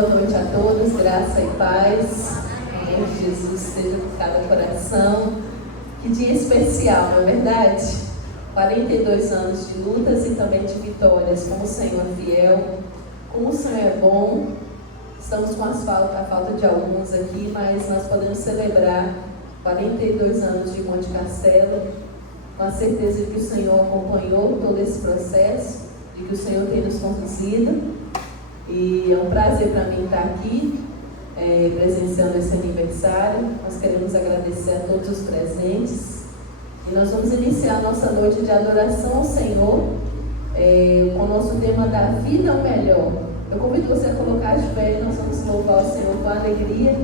boa noite a todos, graça e paz. Amém. Jesus esteja com cada coração. Que dia especial, não é verdade? 42 anos de lutas e também de vitórias, como o Senhor é fiel, como o Senhor é bom. Estamos com a falta de alguns aqui, mas nós podemos celebrar 42 anos de Monte Castelo, com a certeza de que o Senhor acompanhou todo esse processo, de que o Senhor tem nos conduzido. E é um prazer para mim estar aqui, presenciando esse aniversário. Nós queremos agradecer a todos os presentes. E nós vamos iniciar a nossa noite de adoração ao Senhor, com o nosso tema da vida ao melhor. Eu convido você a colocar de pé e nós vamos louvar o Senhor com alegria,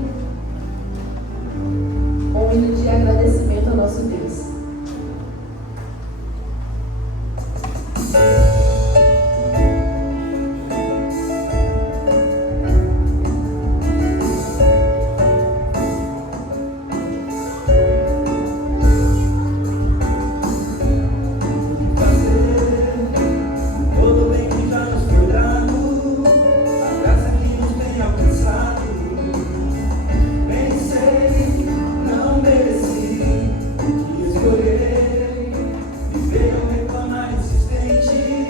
com um hino de agradecimento ao nosso Deus. Viver ou reclamar insistente.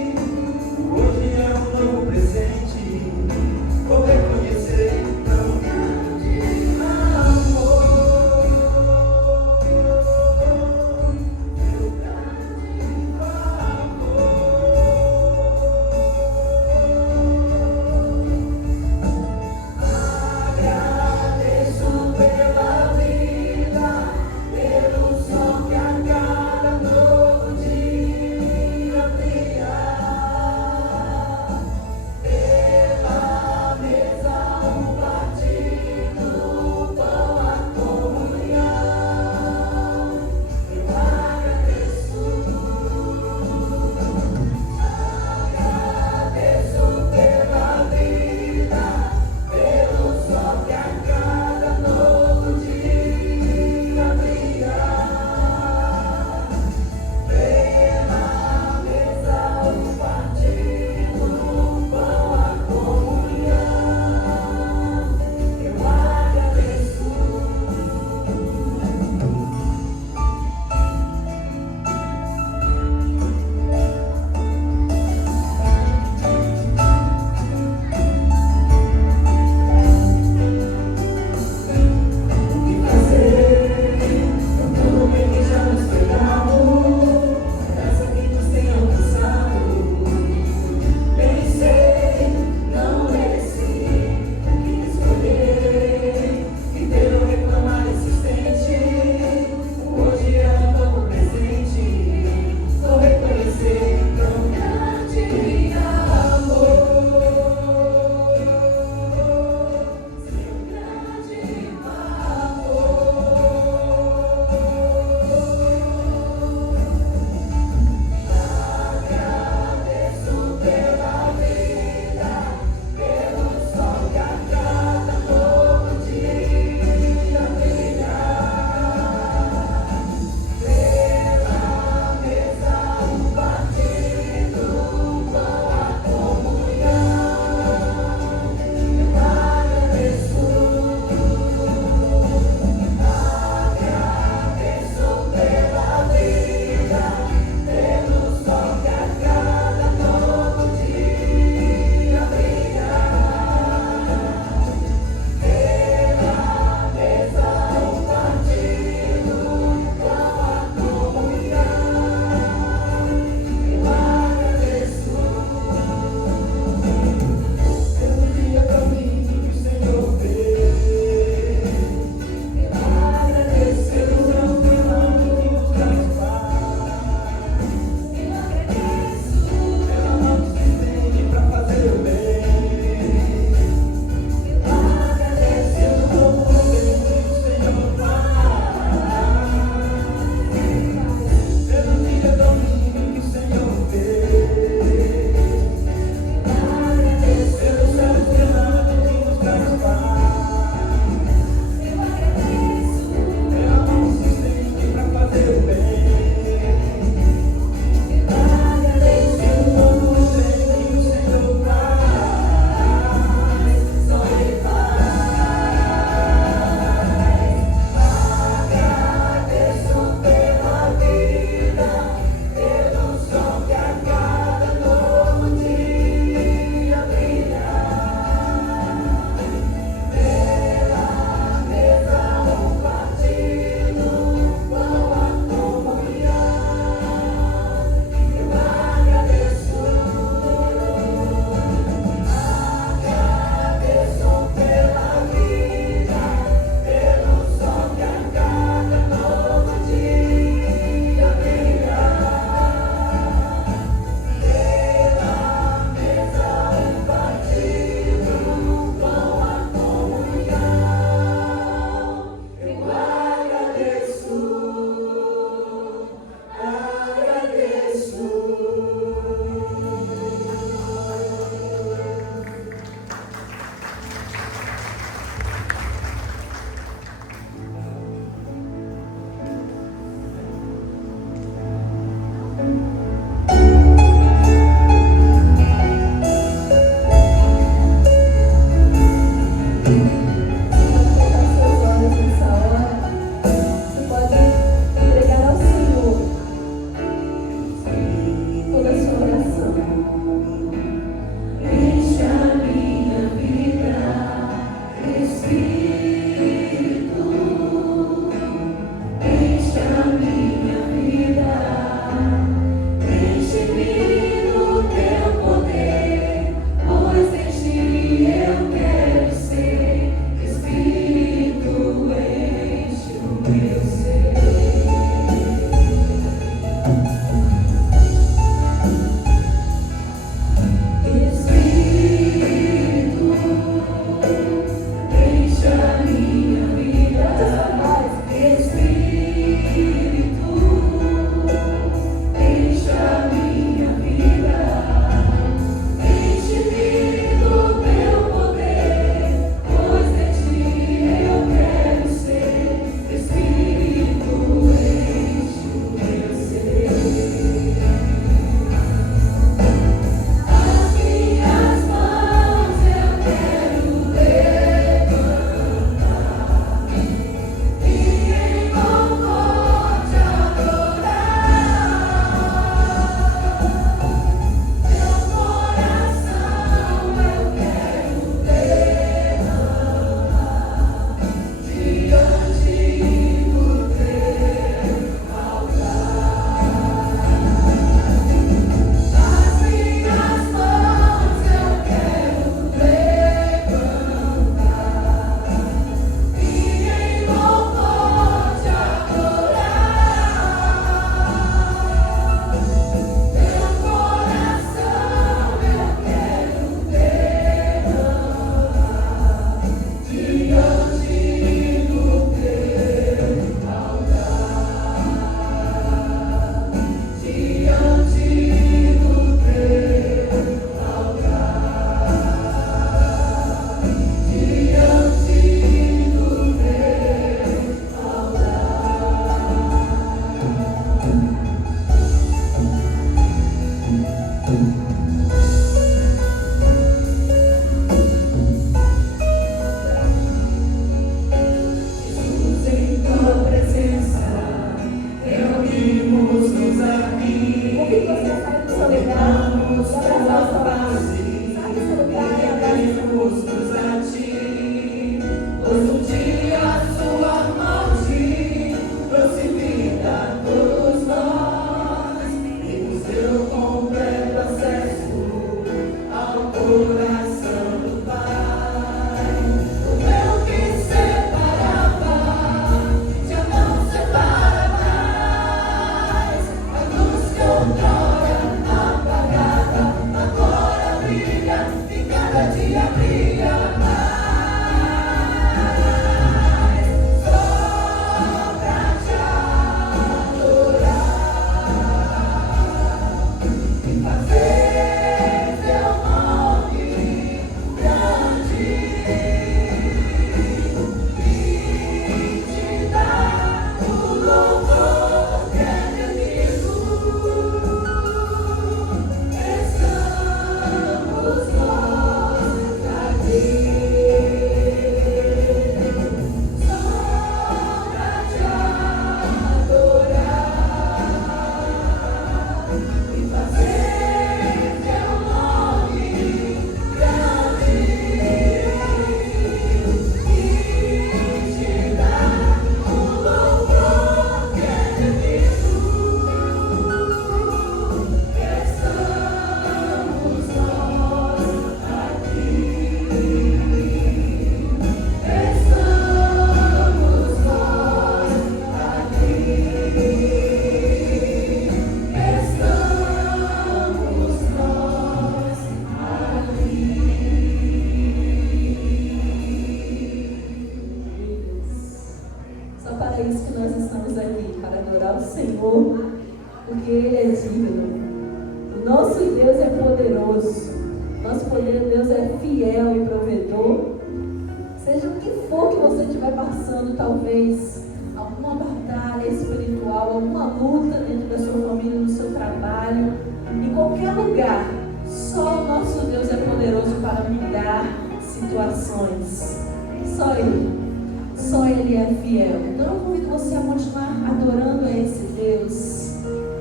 Só Ele é fiel. Então eu convido você a continuar adorando a esse Deus,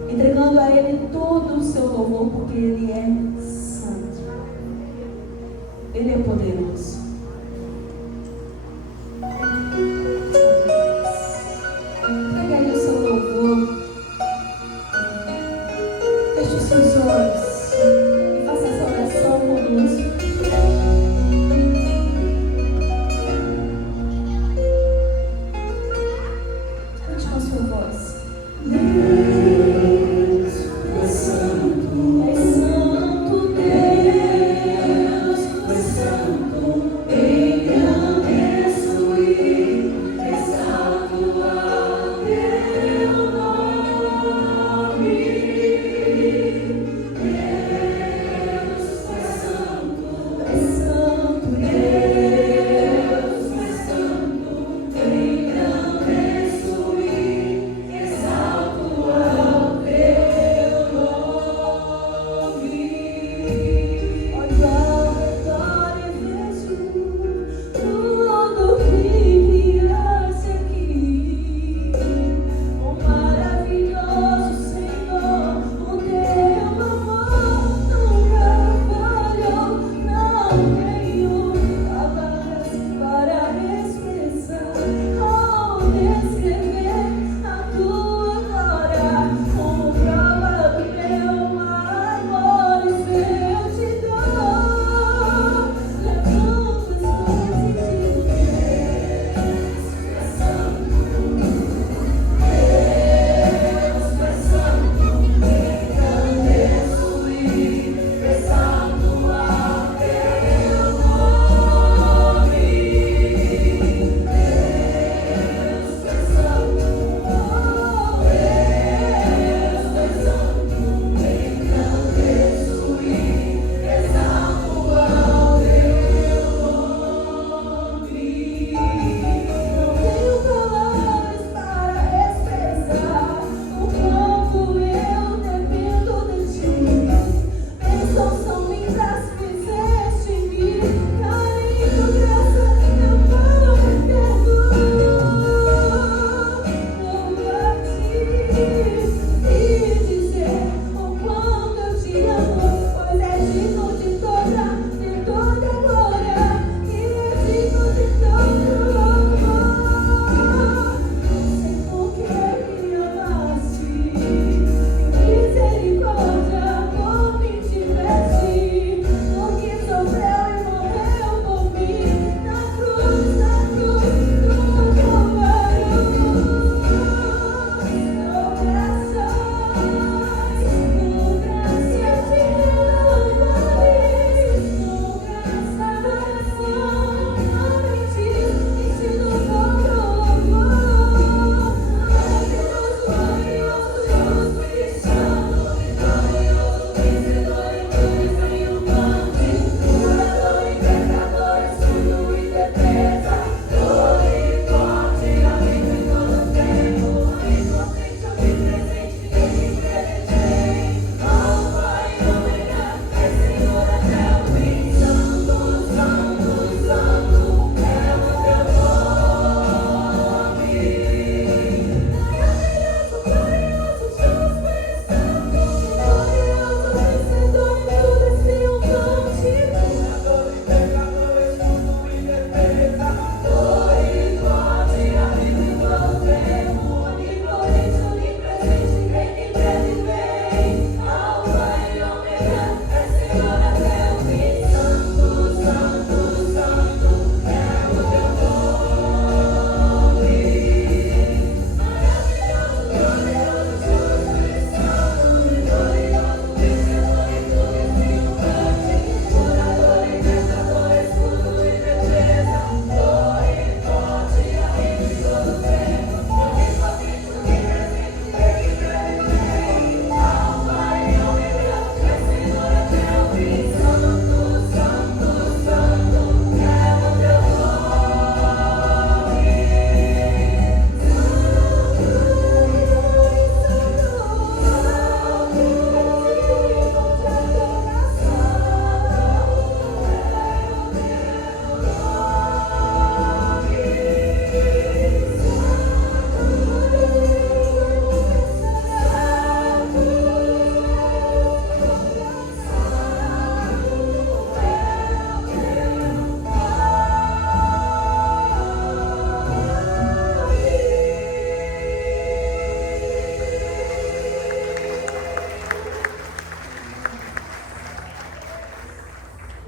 entregando a Ele todo o seu louvor, porque Ele é santo. Ele é poderoso. Entrega aí o seu louvor. Feche os seus olhos e faça essa oração conosco. Santo, Deus, é santo.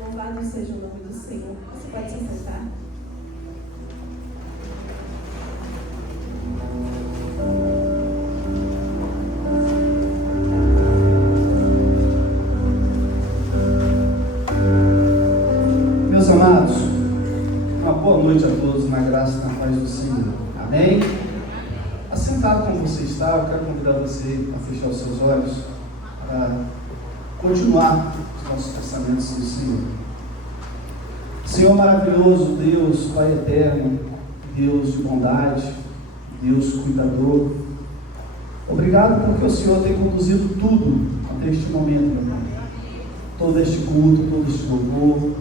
Louvado seja o nome do Senhor. Você pode se sentar. Meus amados, uma boa noite a todos na graça e na paz do Senhor. Amém? Assentado como você está, eu quero convidar você a fechar os seus olhos para continuar os nossos pensamentos do Senhor. Senhor maravilhoso, Deus, Pai eterno, Deus de bondade, Deus cuidador, obrigado porque o Senhor tem conduzido tudo até este momento, meu Pai. Todo este culto, todo este louvor,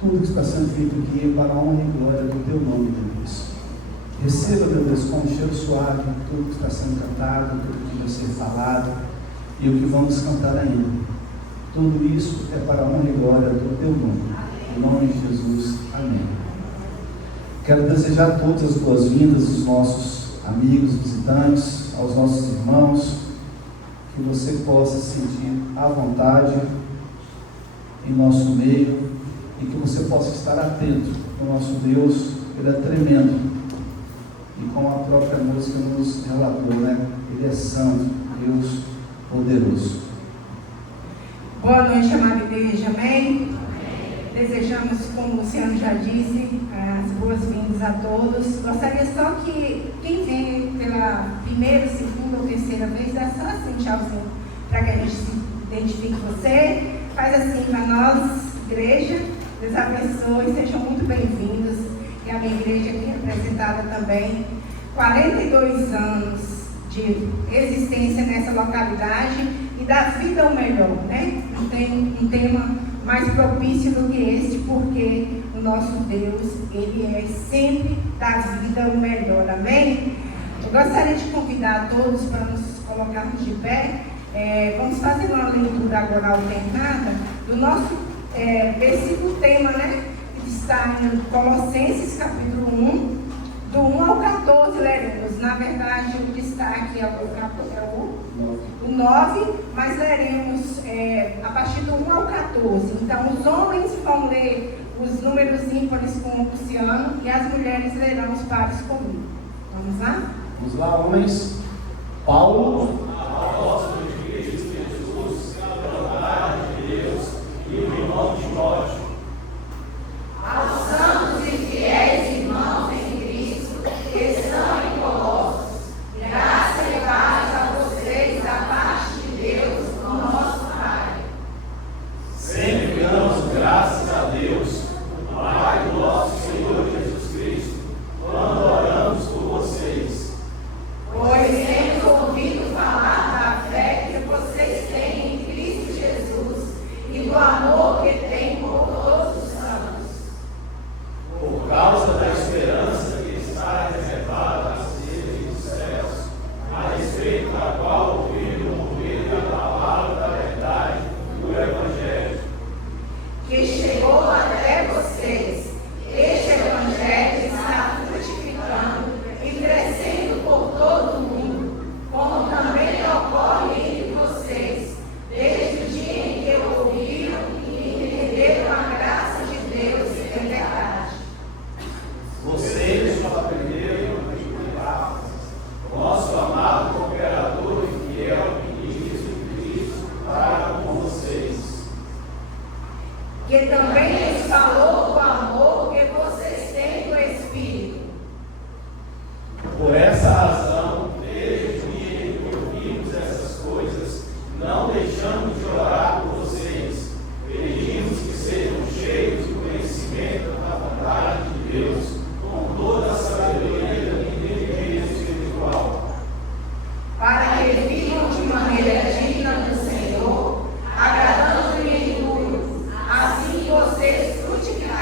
tudo que está sendo feito aqui para a honra e glória do Teu nome, Deus. Receba, meu Deus, com um cheiro suave tudo que está sendo cantado, tudo que vai ser falado e o que vamos cantar ainda. Tudo isso é para a honra e glória do Teu nome. Em nome de Jesus. Amém. Quero desejar a todos as boas-vindas, aos nossos amigos, visitantes, aos nossos irmãos, que você possa se sentir à vontade em nosso meio e que você possa estar atento ao nosso Deus. Ele é tremendo e, como a própria música nos relatou, né? Ele é santo, Deus poderoso. Boa noite, amada igreja, amém? Desejamos, como o Luciano já disse, as boas-vindas a todos. Gostaria só que quem vem pela primeira, segunda ou terceira vez, dá só assim, tchauzinho, para que a gente se identifique você. Faz assim para nós, igreja. Deus abençoe, sejam muito bem-vindos. E a minha igreja aqui representada também. 42 anos de existência nessa localidade e da vida ao melhor, né? Não tem um tema mais propício do que este, porque o nosso Deus, Ele é sempre da vida o melhor, amém? Eu gostaria de convidar todos para nos colocarmos de pé. Vamos fazer uma leitura agora alternada do nosso versículo tema, né? Que está em Colossenses capítulo 1, do 1 ao 14 leremos. Na verdade, o destaque é o 9, mas leremos a partir do 1 ao 14. Então, os homens vão ler os números ímpares com o Luciano e as mulheres lerão os pares comigo. Vamos lá? Vamos lá, homens. Paulo, apóstolo de Cristo Jesus, pela vontade de Deus, e o irmão Timóteo, aos santos e fiéis irmãos em Cristo que estão em Colossos, graça e paz a vocês da parte de Deus, o nosso Pai. sempre damos graças a Deus, o Pai do nosso Senhor Jesus Cristo, quando oramos por vocês. Pois temos ouvido falar da fé que vocês têm em Cristo Jesus e do amor que têm por todos os santos. Por causa da esperança que está reservada a vocês nos céus, a respeito da qual ouviram ouvir a palavra da verdade do Evangelho, Que chegou até vocês. Este Evangelho está frutificando e crescendo por todo o mundo, como também ocorre entre vocês, desde o dia em que ouviram e entenderam a graça de Deus em verdade. vocês só aprenderam de Epáfras, nosso amado cooperador e fiel ministro de Cristo, para com vocês. Que também lhes falou do amor que vocês têm do Espírito. Por essa razão, desde o dia em que ouvimos essas coisas, não deixamos de orar por vocês. Pedimos que sejam cheios do conhecimento da vontade de Deus, com toda a sabedoria e inteligência espiritual. Para que vivam de maneira digna do Senhor, agradando-lhe em tudo, assim vocês frutificarão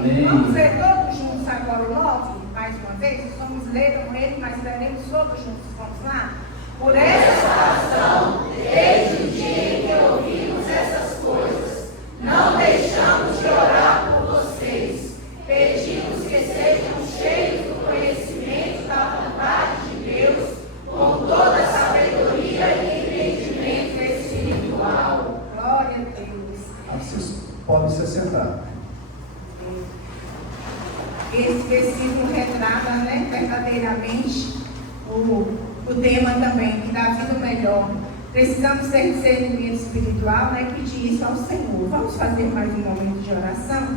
Amém. Vamos ler todos juntos agora o 9, mais uma vez? Vamos ler com ele, mas leremos todos juntos. Vamos lá? Por essa Razão, desde o dia em que ouvimos essas coisas, não deixamos de orar por vocês. Pedimos que sejam cheios do conhecimento da vontade de Deus, com toda a sabedoria e entendimento espiritual. Glória a Deus. Vocês podem se assentar. Esse versículo retrata, né, verdadeiramente o tema também, que dá a vida melhor. Precisamos ter discernimento espiritual, né, pedir isso ao Senhor. Vamos fazer mais um momento de oração?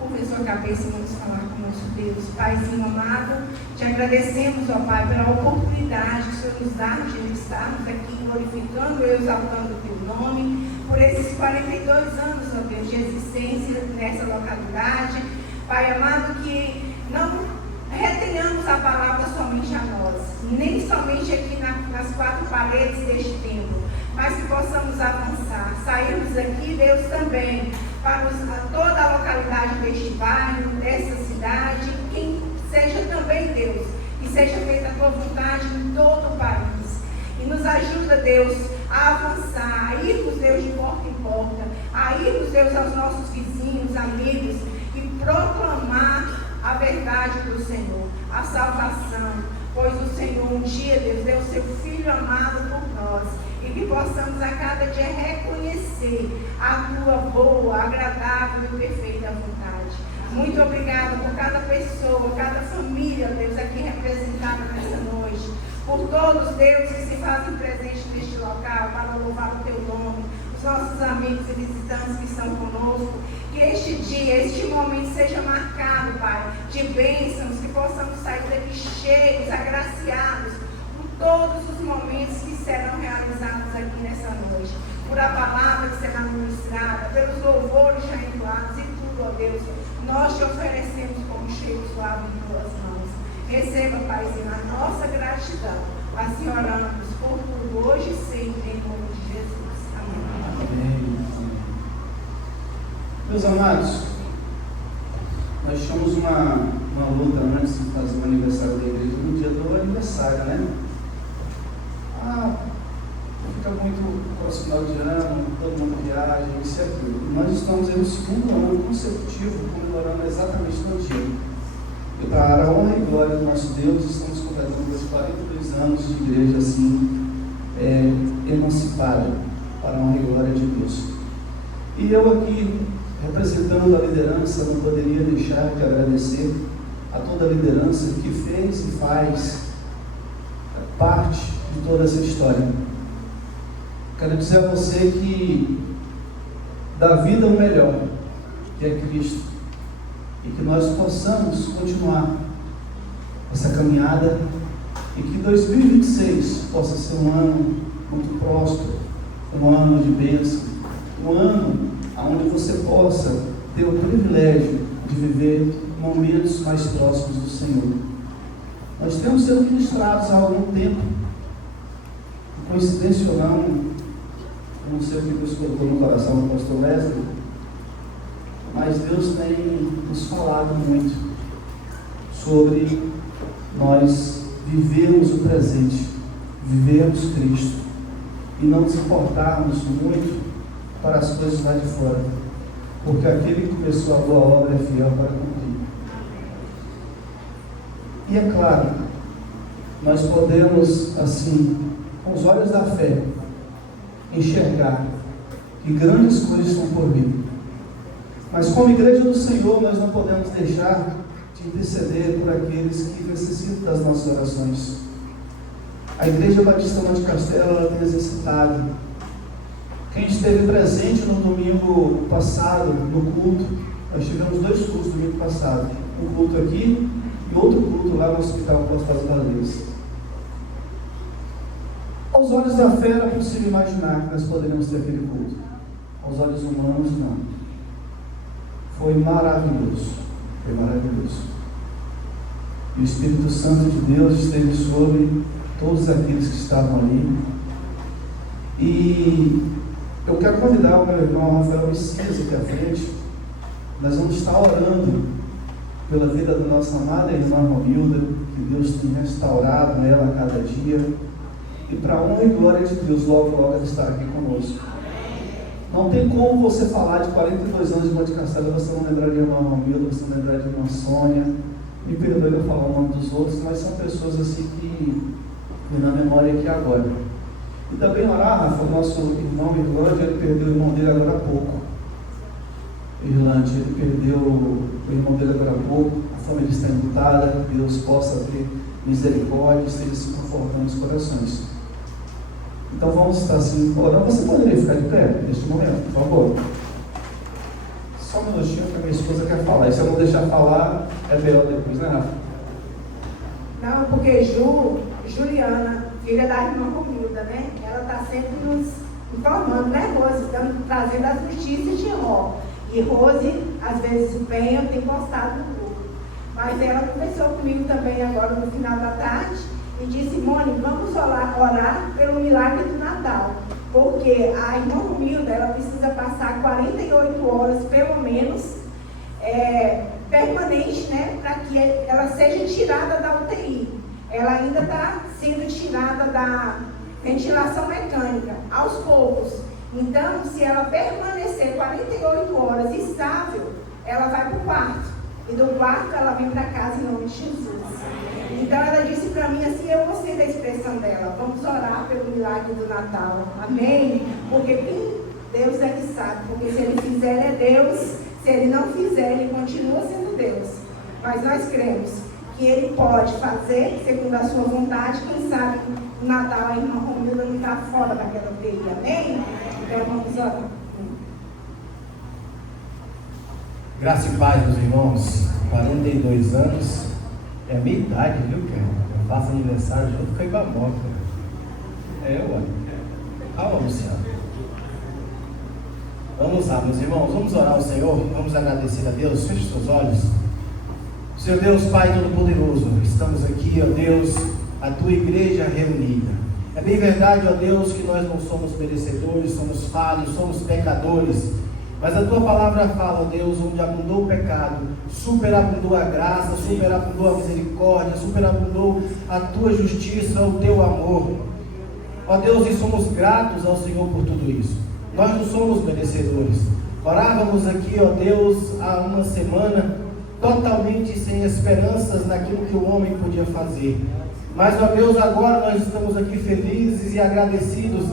Curva a sua cabeça e vamos falar com o nosso Deus. Paizinho amado, te agradecemos, ó Pai, pela oportunidade que o Senhor nos dá de estarmos aqui glorificando e exaltando o teu nome, por esses 42 anos, ó Deus, de existência nessa localidade. Pai amado, que não retenhamos a palavra somente a nós, nem somente aqui nas quatro paredes deste templo, mas que possamos avançar, sairmos daqui, Deus, também, para toda a localidade deste bairro, dessa cidade, quem seja também, Deus, que seja feita a tua vontade em todo o país. E nos ajuda, Deus, a avançar, a irmos, Deus, de porta em porta, a irmos, Deus, aos nossos vizinhos, amigos, e proclamar a verdade do Senhor, a salvação, pois o Senhor um dia, Deus, deu o seu Filho amado por nós, e que possamos a cada dia reconhecer a tua boa, agradável e perfeita vontade. Muito obrigada por cada pessoa, cada família, Deus, aqui representada nessa noite, por todos, Deus, que se fazem presentes neste local para louvar o teu nome, os nossos amigos e visitantes que estão conosco. Que este dia, este momento seja marcado, Pai, de bênçãos, que possamos sair daqui cheios, agraciados, por todos os momentos que serão realizados aqui nessa noite, por a palavra que será ministrada, pelos louvores já entoados e tudo, ó Deus, nós te oferecemos como cheio suave em tuas mãos. Receba, Paizinho, a nossa gratidão. Assim oramos por tudo, hoje e sempre, em nome de Jesus. Amém. Amém. Meus amados, nós tínhamos uma luta antes de fazer o aniversário da igreja, no dia do aniversário, né? Fica muito próximo final de ano, todo mundo viaja, isso e aquilo. Nós estamos no segundo ano consecutivo comemorando exatamente no dia. E para a honra e glória do nosso Deus, estamos completando os 42 anos de igreja assim, emancipada, para a honra e glória de Deus. E eu aqui, representando a liderança, não poderia deixar de agradecer a toda a liderança que fez e faz parte de toda essa história. Quero dizer a você que da vida o melhor, que é Cristo, e que nós possamos continuar essa caminhada e que 2026 possa ser um ano muito próspero, um ano de bênção, um ano onde você possa ter o privilégio de viver momentos mais próximos do Senhor. Nós temos sido ministrados há algum tempo, coincidência ou não sei o que Deus colocou no coração do pastor Wesley, mas Deus tem nos falado muito sobre nós vivermos o presente, vivermos Cristo e não nos importarmos muito para as coisas lá de fora, porque aquele que começou a boa obra é fiel para cumprir. E é claro, nós podemos, assim, com os olhos da fé, enxergar que grandes coisas estão por vir. Mas como igreja do Senhor, nós não podemos deixar de interceder por aqueles que necessitam das nossas orações. A Igreja Batista Monte Castelo, ela tem exercitado. Quem esteve presente no domingo passado, no culto, nós tivemos 2 cultos no domingo passado. Um culto aqui e outro culto lá no Hospital Costa das Galinhas. Aos olhos da fé era possível imaginar que nós poderíamos ter aquele culto. Aos olhos humanos, não. Foi maravilhoso. Foi maravilhoso. E o Espírito Santo de Deus esteve sobre todos aqueles que estavam ali. E eu quero convidar o meu irmão Rafael Messias aqui à frente. Nós vamos estar orando pela vida da nossa amada irmã Romilda, que Deus tem restaurado ela a cada dia. E para a honra e glória de Deus, logo, logo ela estará aqui conosco. Não tem como você falar de 42 anos de Monte Castelo, você não lembrar de irmã Romilda, você não lembrar de irmã Sônia. Me perdoe eu falar o nome dos outros, mas são pessoas assim que vem na memória aqui agora. E também orar, Rafa, o nosso irmão Irlande, ele perdeu o irmão dele agora há pouco. Irlande, ele perdeu o irmão dele agora há pouco. A família está enlutada, que Deus possa ter misericórdia e esteja se confortando os corações. Então vamos estar assim orando. Você poderia ficar de pé neste momento, por favor? Só um minutinho que a minha esposa quer falar. E se eu não deixar falar, é melhor depois, né, Rafa? Não, porque Juliana, filha da irmã Romilda, né? Ela está sempre nos informando, né, Rose? Trazendo as notícias de Ró. E Rose, às vezes o Penha tem gostado do grupo. Mas ela conversou comigo também agora no final da tarde e disse: Mônica, vamos orar pelo milagre do Natal. Porque a irmã Romilda, ela precisa passar 48 horas, pelo menos, permanente, né? Para que ela seja tirada da UTI. Ela ainda está sendo tirada da ventilação mecânica, aos poucos. Então, se ela permanecer 48 horas estável, ela vai para o quarto. E do quarto ela vem para casa em nome de Jesus. Então ela disse para mim assim, eu gostei da expressão dela: vamos orar pelo milagre do Natal. Amém? Porque Deus é que sabe. Porque se ele fizer, ele é Deus. Se ele não fizer, ele continua sendo Deus. Mas nós cremos que ele pode fazer segundo a sua vontade. Quem sabe no Natal a irmã Romilda não está fora daquela UTI. Amém? Então vamos orar. Graça e paz, meus irmãos. 42 anos é a minha idade, viu, cara? Eu faço aniversário junto com a Ibamoca. Ué. Luciano. Vamos lá, meus irmãos, vamos orar ao Senhor, vamos agradecer a Deus. Feche seus olhos. Senhor Deus, Pai Todo-Poderoso, estamos aqui, ó Deus, a tua igreja reunida. É bem verdade, ó Deus, que nós não somos merecedores, somos falhos, somos pecadores. Mas a tua palavra fala, ó Deus, onde abundou o pecado, superabundou a graça, superabundou a misericórdia, superabundou a tua justiça, o teu amor. Ó Deus, e somos gratos ao Senhor por tudo isso. Nós não somos merecedores. Orávamos aqui, ó Deus, há uma semana, totalmente sem esperanças naquilo que o homem podia fazer. Mas, ó Deus, agora nós estamos aqui felizes e agradecidos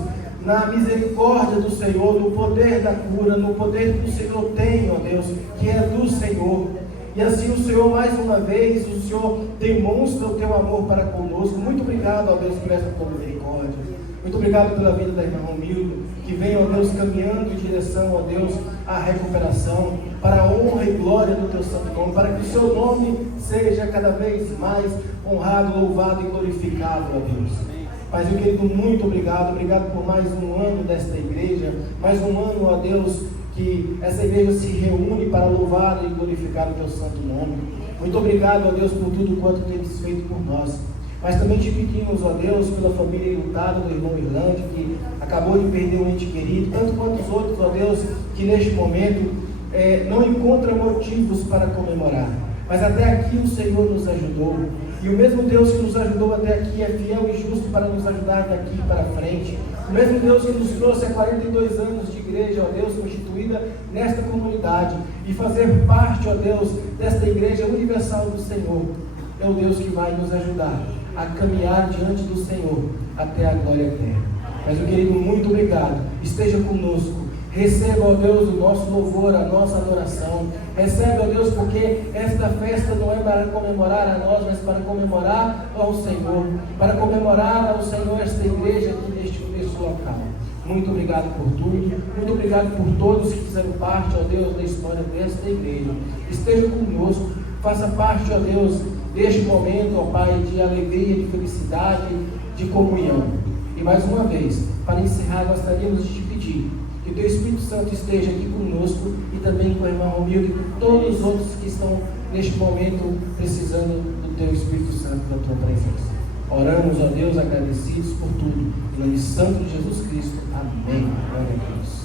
na misericórdia do Senhor, no poder da cura, no poder que o Senhor tem, ó Deus, que é do Senhor. E assim o Senhor, mais uma vez, o Senhor demonstra o teu amor para conosco. Muito obrigado, ó Deus, por essa tua misericórdia. Muito obrigado pela vida da irmã Romilda, que vem, ó Deus, caminhando em direção, ó Deus, à recuperação, para a honra e glória do teu santo nome, para que o seu nome seja cada vez mais honrado, louvado e glorificado, ó Deus. Pai, meu querido, muito obrigado por mais um ano desta igreja, mais um ano, ó Deus, que essa igreja se reúne para louvar e glorificar o teu santo nome. Muito obrigado, ó Deus, por tudo quanto tens feito por nós. Mas também te pedimos, ó Deus, pela família enlutada do irmão Irlande, que acabou de perder um ente querido, tanto quanto os outros, ó Deus, que neste momento não encontram motivos para comemorar. Mas até aqui o Senhor nos ajudou. E o mesmo Deus que nos ajudou até aqui é fiel e justo para nos ajudar daqui para frente. O mesmo Deus que nos trouxe há 42 anos de igreja, ó Deus, constituída nesta comunidade, e fazer parte, ó Deus, desta igreja universal do Senhor, é o Deus que vai nos ajudar a caminhar diante do Senhor até a glória eterna. Mas, meu querido, muito obrigado. Esteja conosco. Receba, ó Deus, o nosso louvor, a nossa adoração. Recebe, ó Deus, porque esta festa não é para comemorar a nós, mas para comemorar ao Senhor. Para comemorar ao Senhor esta igreja aqui neste local. Muito obrigado por tudo. Muito obrigado por todos que fizeram parte, ó Deus, da história desta igreja. Esteja conosco. Faça parte, ó Deus, deste momento, ó Pai, de alegria, de felicidade, de comunhão. E mais uma vez, para encerrar, gostaríamos de te pedir que o teu Espírito Santo esteja aqui conosco e também com a irmã Romilda e com todos os outros que estão neste momento precisando do teu Espírito Santo, da tua presença. Oramos, ó Deus, agradecidos por tudo. Em nome santo de Jesus Cristo. Amém. Glória a Deus.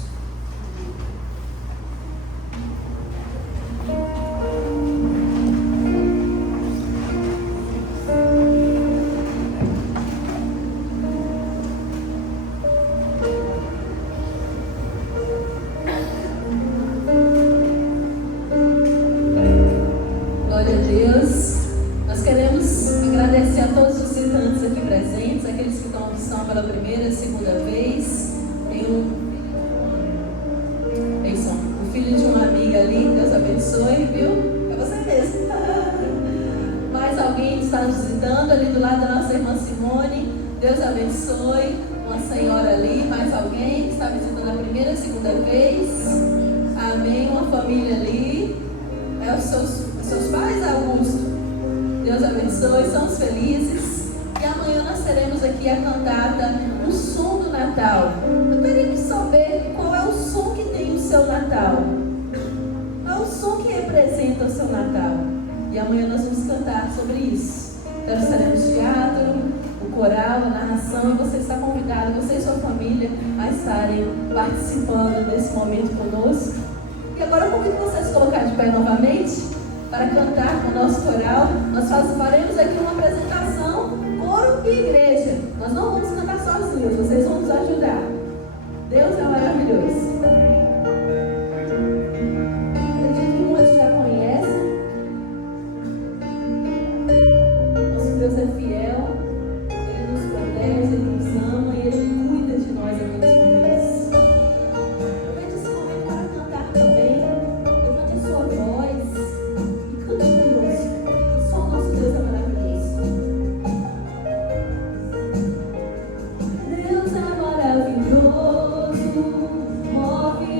a todos os visitantes aqui presentes, aqueles que estão pela primeira e segunda vez. Tem o filho de uma amiga ali, Deus abençoe, viu? É você mesmo. Mais alguém está nos visitando ali do lado da nossa irmã Simone, Deus abençoe. Uma senhora ali, mais alguém que está visitando a primeira e segunda vez. Amém. Uma família ali. É os seus pais, Augusto. Deus abençoe, somos felizes. E amanhã nós teremos aqui a cantata O Som do Natal. Eu teria que saber qual é o som que tem o seu Natal. Qual é o som que representa o seu Natal. E amanhã nós vamos cantar sobre isso. Então nós teremos teatro, o coral, a narração. E você está convidado, você e sua família, a estarem participando desse momento conosco. E agora eu convido vocês a se colocar de pé novamente para cantar com o nosso coral. Nós faremos aqui uma apresentação, coro e igreja. Nós não vamos cantar sozinhos, vocês vão nos ajudar. Deus é maravilhoso. Acredito que muitos já conhecem. Nosso Deus é fiel, Ele nos protege, Ele nos ama e Ele cuida de nós aqui nesse momento. Aproveite esse momento para cantar também. Levante a sua voz. Só o nosso Deus é maravilhoso. Deus é maravilhoso, move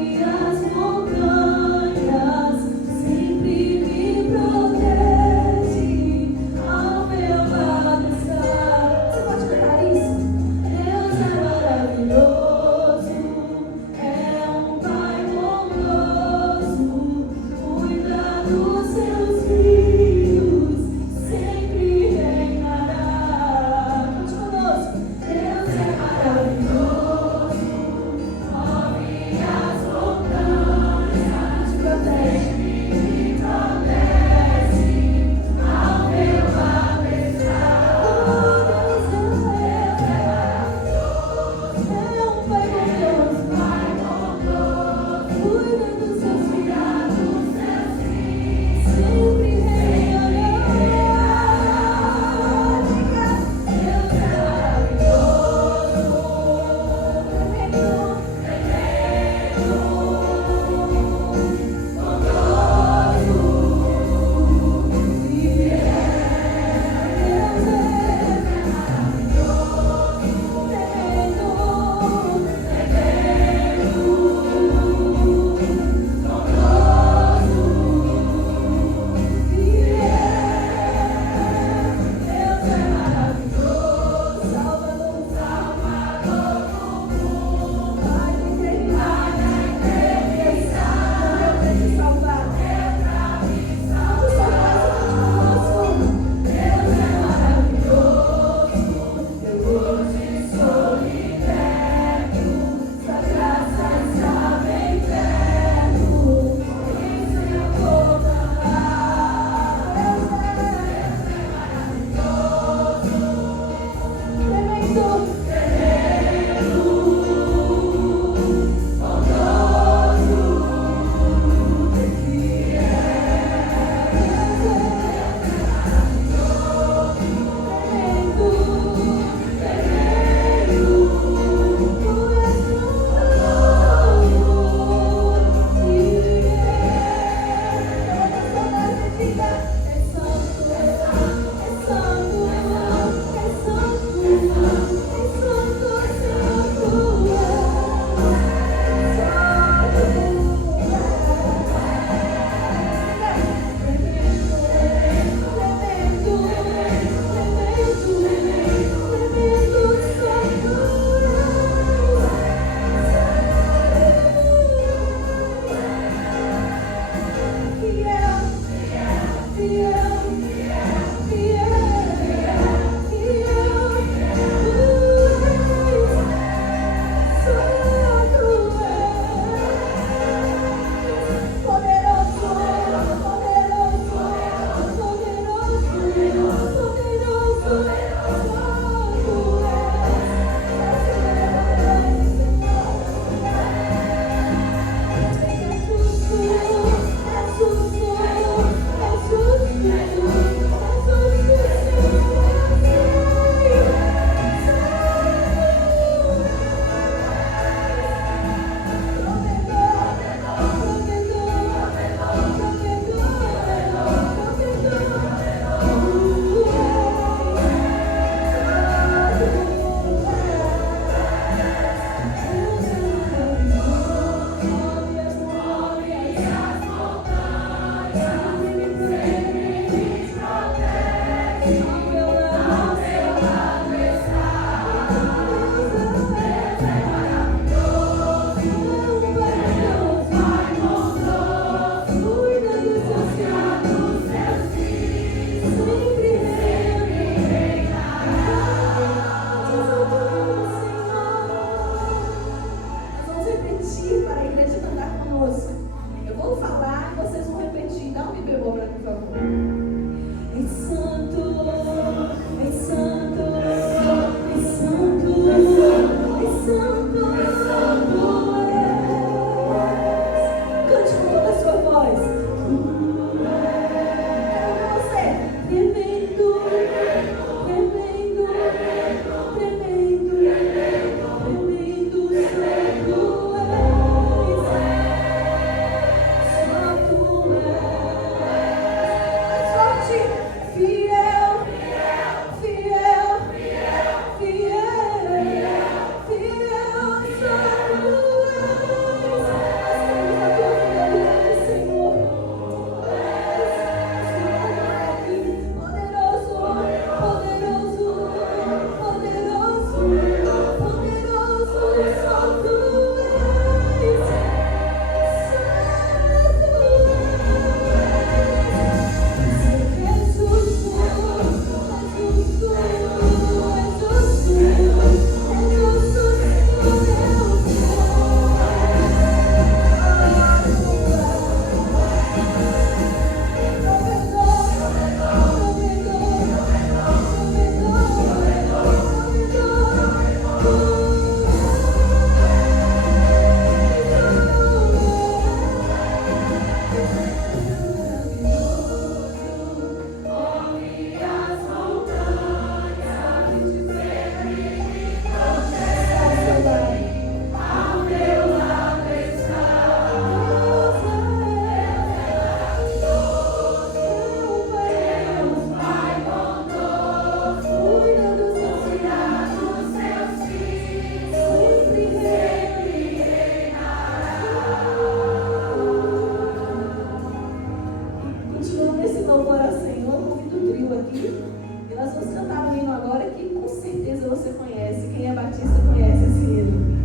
esse louvor ao Senhor, convido o trio aqui. E nós vamos cantar um hino agora que com certeza você conhece. Quem é batista conhece esse hino.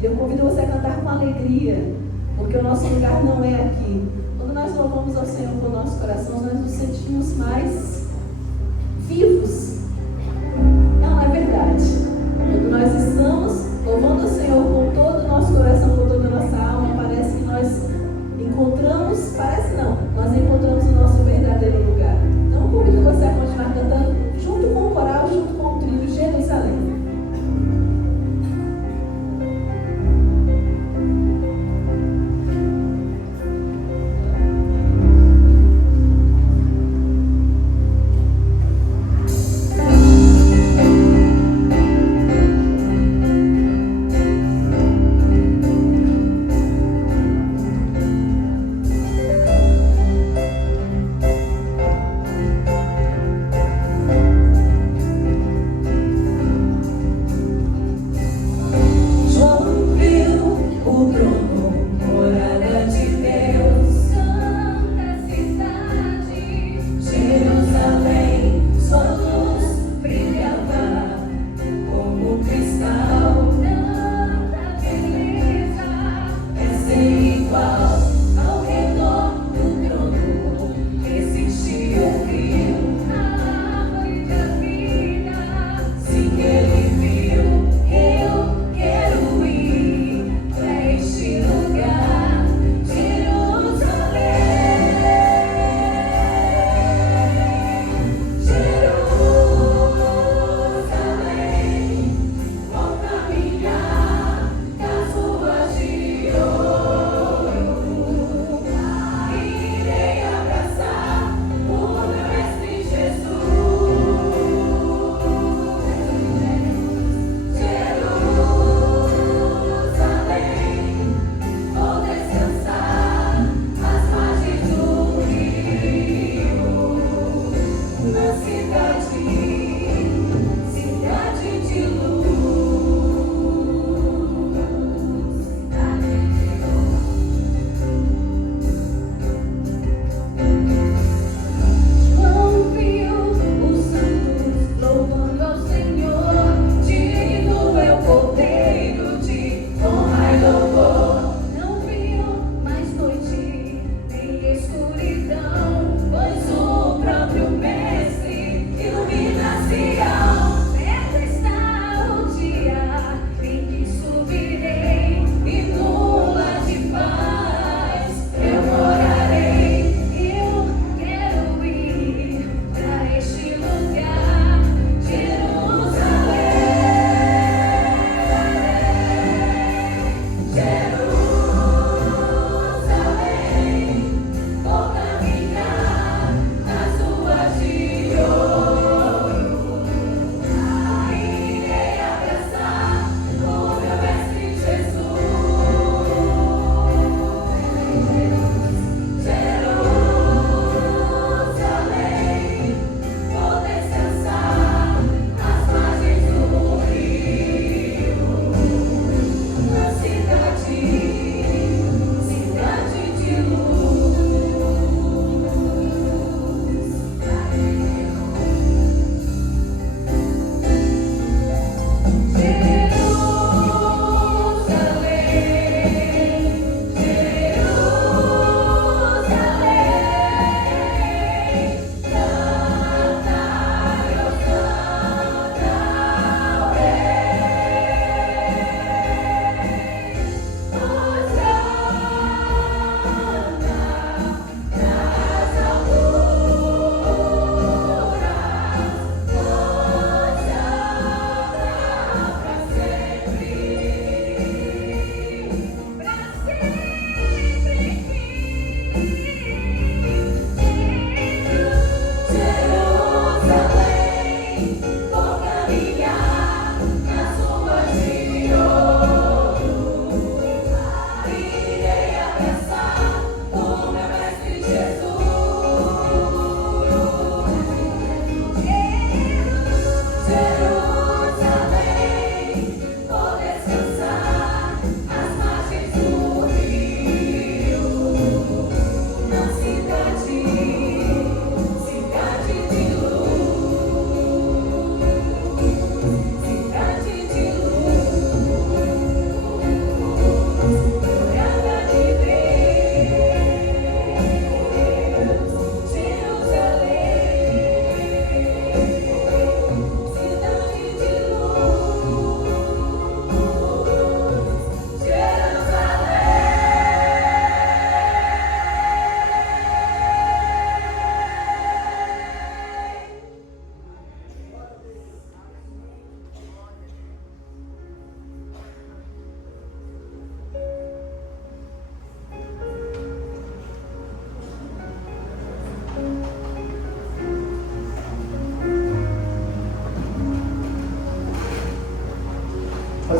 E eu convido você a cantar com alegria, porque o nosso lugar não é aqui. Quando nós louvamos ao Senhor com o nosso coração, nós nos sentimos mais vivos. Não é verdade? Quando nós estamos louvando ao Senhor com todo o nosso coração, com toda a nossa alma, parece que nós encontramos, parece não, nós encontramos o nosso verdadeiro lugar. Então convido você a continuar cantando junto com o coral, junto com o trio Jerusalém.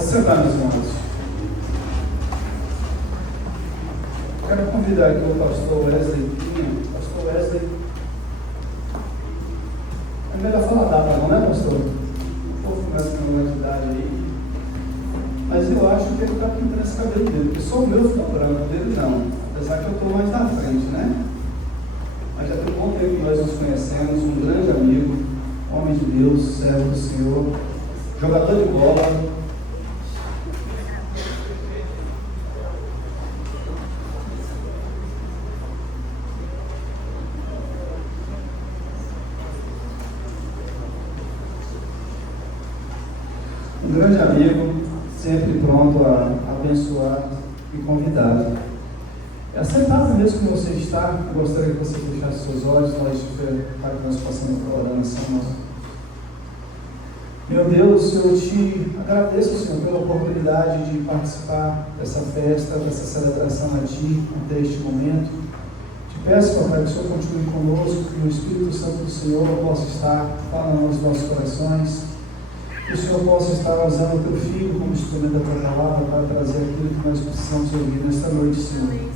Pode sentar, meus irmãos. Quero convidar aqui o pastor Wesley. Pastor Wesley. É melhor falar data, não é, pastor? O povo começa com uma idade aí. Mas eu acho que ele está pintando esse cabelo dele, porque só o meu fica branco, dele não. Apesar que eu estou mais na frente, né? Mas já tem um bom tempo que nós nos conhecemos, um grande amigo, homem de Deus, servo do Senhor, jogador de bola. Um grande amigo, sempre pronto a abençoar e convidar. Sentado mesmo que você está, eu gostaria que você fechasse seus olhos, para que nós possamos orar nessa nossa. Meu Deus, eu te agradeço, Senhor, pela oportunidade de participar dessa festa, dessa celebração a Ti, até este momento. Te peço, Papai, que o Senhor continue conosco, que o Espírito Santo do Senhor possa estar falando aos nossos corações, que o Senhor possa estar usando o Teu Filho como instrumento da Tua palavra para trazer aquilo que nós precisamos ouvir nesta noite, Senhor.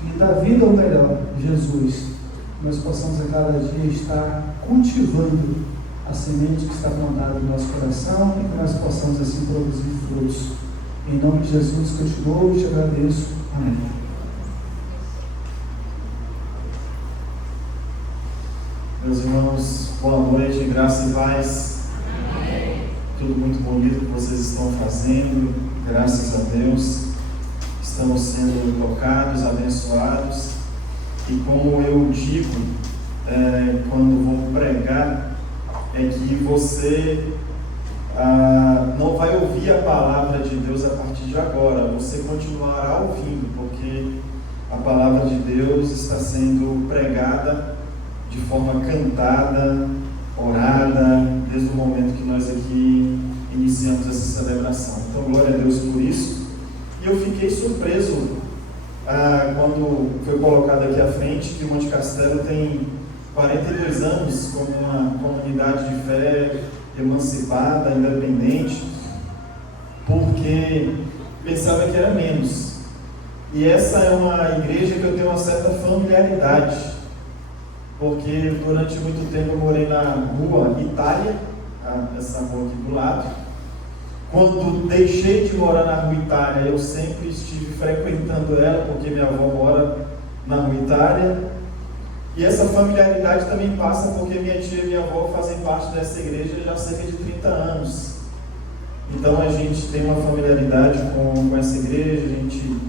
Que da vida ou melhor, Jesus, nós possamos a cada dia estar cultivando a semente que está plantada no nosso coração e que nós possamos assim produzir frutos. Em nome de Jesus, que eu te louvo e te agradeço. Amém. Meus irmãos, boa noite, graça e paz. Amém. Tudo muito bonito que vocês estão fazendo, graças a Deus. Estamos sendo tocados, abençoados, e como eu digo quando vou pregar, é que você não vai ouvir a palavra de Deus a partir de agora, você continuará ouvindo, porque a palavra de Deus está sendo pregada de forma cantada, orada, desde o momento que nós aqui iniciamos essa celebração. Então, glória a Deus por isso. E eu fiquei surpreso quando foi colocado aqui à frente que o Monte Castelo tem 42 anos como uma comunidade de fé emancipada, independente, porque pensava que era menos. E essa é uma igreja que eu tenho uma certa familiaridade, porque durante muito tempo eu morei na rua Itália, essa rua aqui do lado. Quando deixei de morar na Rua Itália, eu sempre estive frequentando ela, porque minha avó mora na Rua Itália. E essa familiaridade também passa porque minha tia e minha avó fazem parte dessa igreja já há cerca de 30 anos. Então a gente tem uma familiaridade com essa igreja, a gente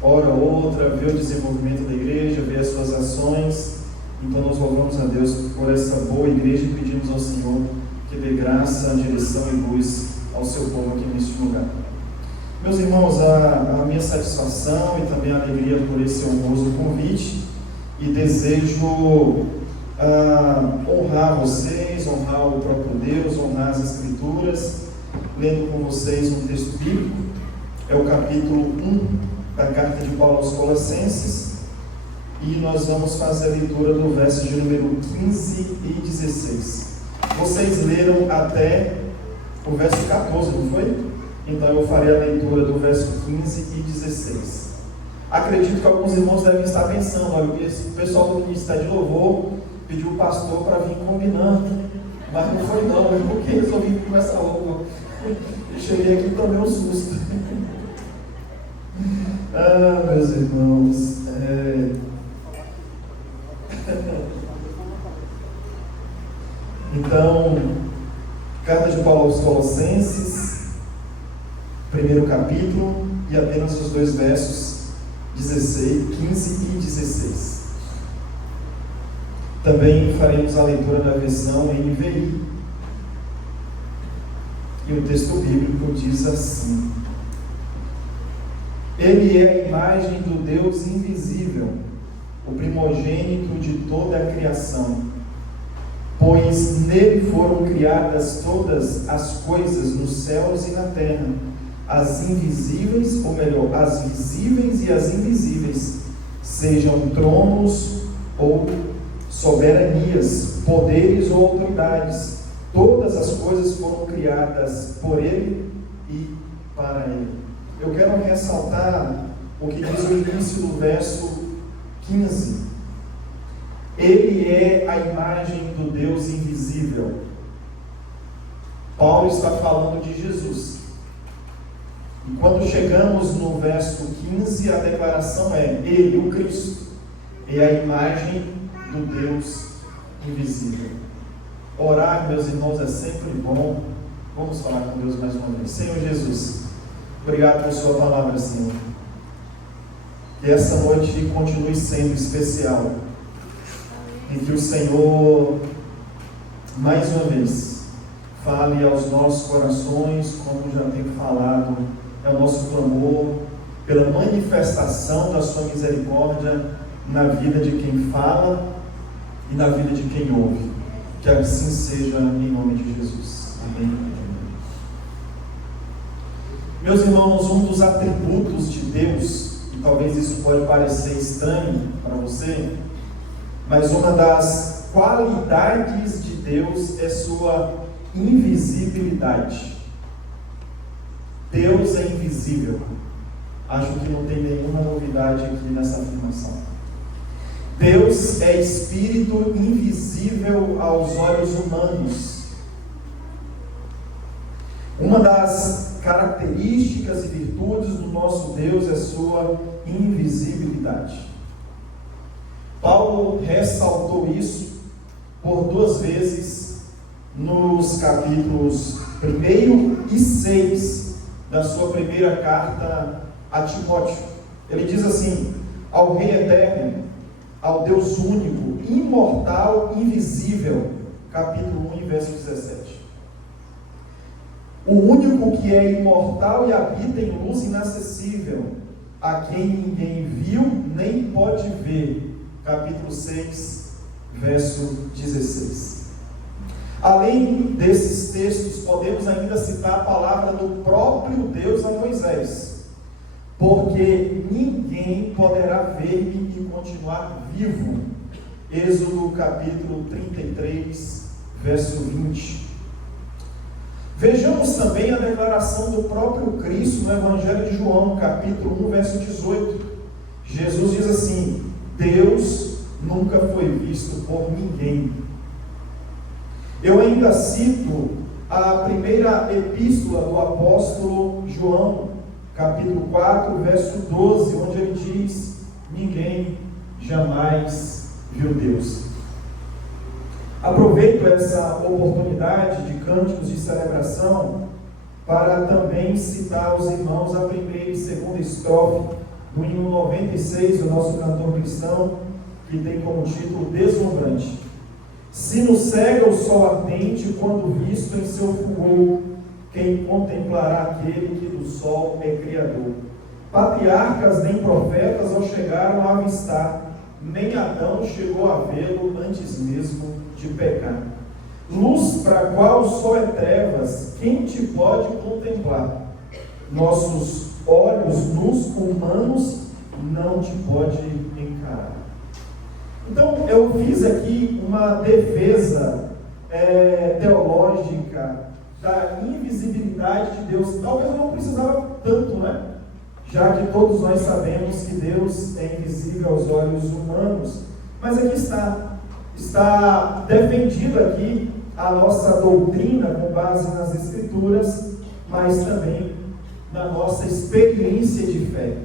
ora outra, vê o desenvolvimento da igreja, vê as suas ações. Então nós louvamos a Deus por essa boa igreja e pedimos ao Senhor que dê graça, direção e luz ao seu povo aqui neste lugar. Meus irmãos, a minha satisfação e também a alegria por esse honroso convite, e desejo honrar vocês, honrar o próprio Deus, honrar as Escrituras, lendo com vocês um texto bíblico. É o capítulo 1 da carta de Paulo aos Colossenses, e nós vamos fazer a leitura do verso de número 15 e 16. Vocês leram até o verso 14, não foi? Então eu farei a leitura do verso 15 e 16. Acredito que alguns irmãos devem estar pensando, olha, o pessoal do Ministério de Louvor pediu o pastor para vir combinando, mas não foi não, é porque resolvi vir com essa roupa. Eu cheguei aqui e tomei um susto. Meus irmãos, então, carta de Paulo aos Colossenses, primeiro capítulo, e apenas os dois versos 15 e 16. Também faremos a leitura da versão NVI. E o texto bíblico diz assim: Ele é a imagem do Deus invisível, o primogênito de toda a criação, pois nele foram criadas todas as coisas nos céus e na terra, as invisíveis, ou melhor, as visíveis e as invisíveis, sejam tronos ou soberanias, poderes ou autoridades. Todas as coisas foram criadas por ele e para Ele. Eu quero ressaltar o que diz o início do verso 15. Ele é a imagem do Deus invisível. Paulo está falando de Jesus. E quando chegamos no verso 15, a declaração é: Ele, o Cristo, é a imagem do Deus invisível. Orar, meus irmãos, é sempre bom. Vamos falar com Deus mais uma vez. Senhor Jesus, obrigado por sua palavra, Senhor. Que essa noite continue sendo especial, em que o Senhor, mais uma vez, fale aos nossos corações, como já tenho falado. É o nosso clamor pela manifestação da sua misericórdia na vida de quem fala e na vida de quem ouve. Que assim seja, em nome de Jesus. Amém. Meus irmãos, um dos atributos de Deus, e talvez isso pode parecer estranho para você, mas uma das qualidades de Deus é sua invisibilidade. Deus é invisível. Acho que não tem nenhuma novidade aqui nessa afirmação. Deus é espírito invisível aos olhos humanos. Uma das características e virtudes do nosso Deus é sua invisibilidade. Paulo ressaltou isso por 2 vezes nos capítulos 1 e 6 da sua primeira carta a Timóteo. Ele diz assim: ao Rei eterno, ao Deus único, imortal, invisível, capítulo 1, verso 17. O único que é imortal e habita em luz inacessível, a quem ninguém viu nem pode ver, capítulo 6, verso 16. Além desses textos, podemos ainda citar a palavra do próprio Deus a Moisés: porque ninguém poderá ver-me e continuar vivo. Êxodo capítulo 33, verso 20. Vejamos também a declaração do próprio Cristo no Evangelho de João, capítulo 1, verso 18. Jesus diz assim: Deus nunca foi visto por ninguém. Eu ainda cito a primeira epístola do apóstolo João, capítulo 4, verso 12, onde ele diz: ninguém jamais viu Deus. Aproveito essa oportunidade de cânticos de celebração para também citar aos irmãos a primeira e segunda estrofe do hino 96 do nosso cantor cristão, que tem como título Deslumbrante. Se nos cega o sol ardente, quando visto em seu fulgor, quem contemplará aquele que do sol é criador? Patriarcas nem profetas ao chegaram a avistar, nem Adão chegou a vê-lo antes mesmo de pecar. Luz para a qual o sol é trevas, quem te pode contemplar? Nossos olhos nus humanos não te pode encarar. Então eu fiz aqui uma defesa teológica da invisibilidade de Deus. Talvez eu não precisava tanto, né? Já que todos nós sabemos que Deus é invisível aos olhos humanos. Mas aqui está defendida aqui a nossa doutrina com base nas Escrituras, mas também na nossa experiência de fé.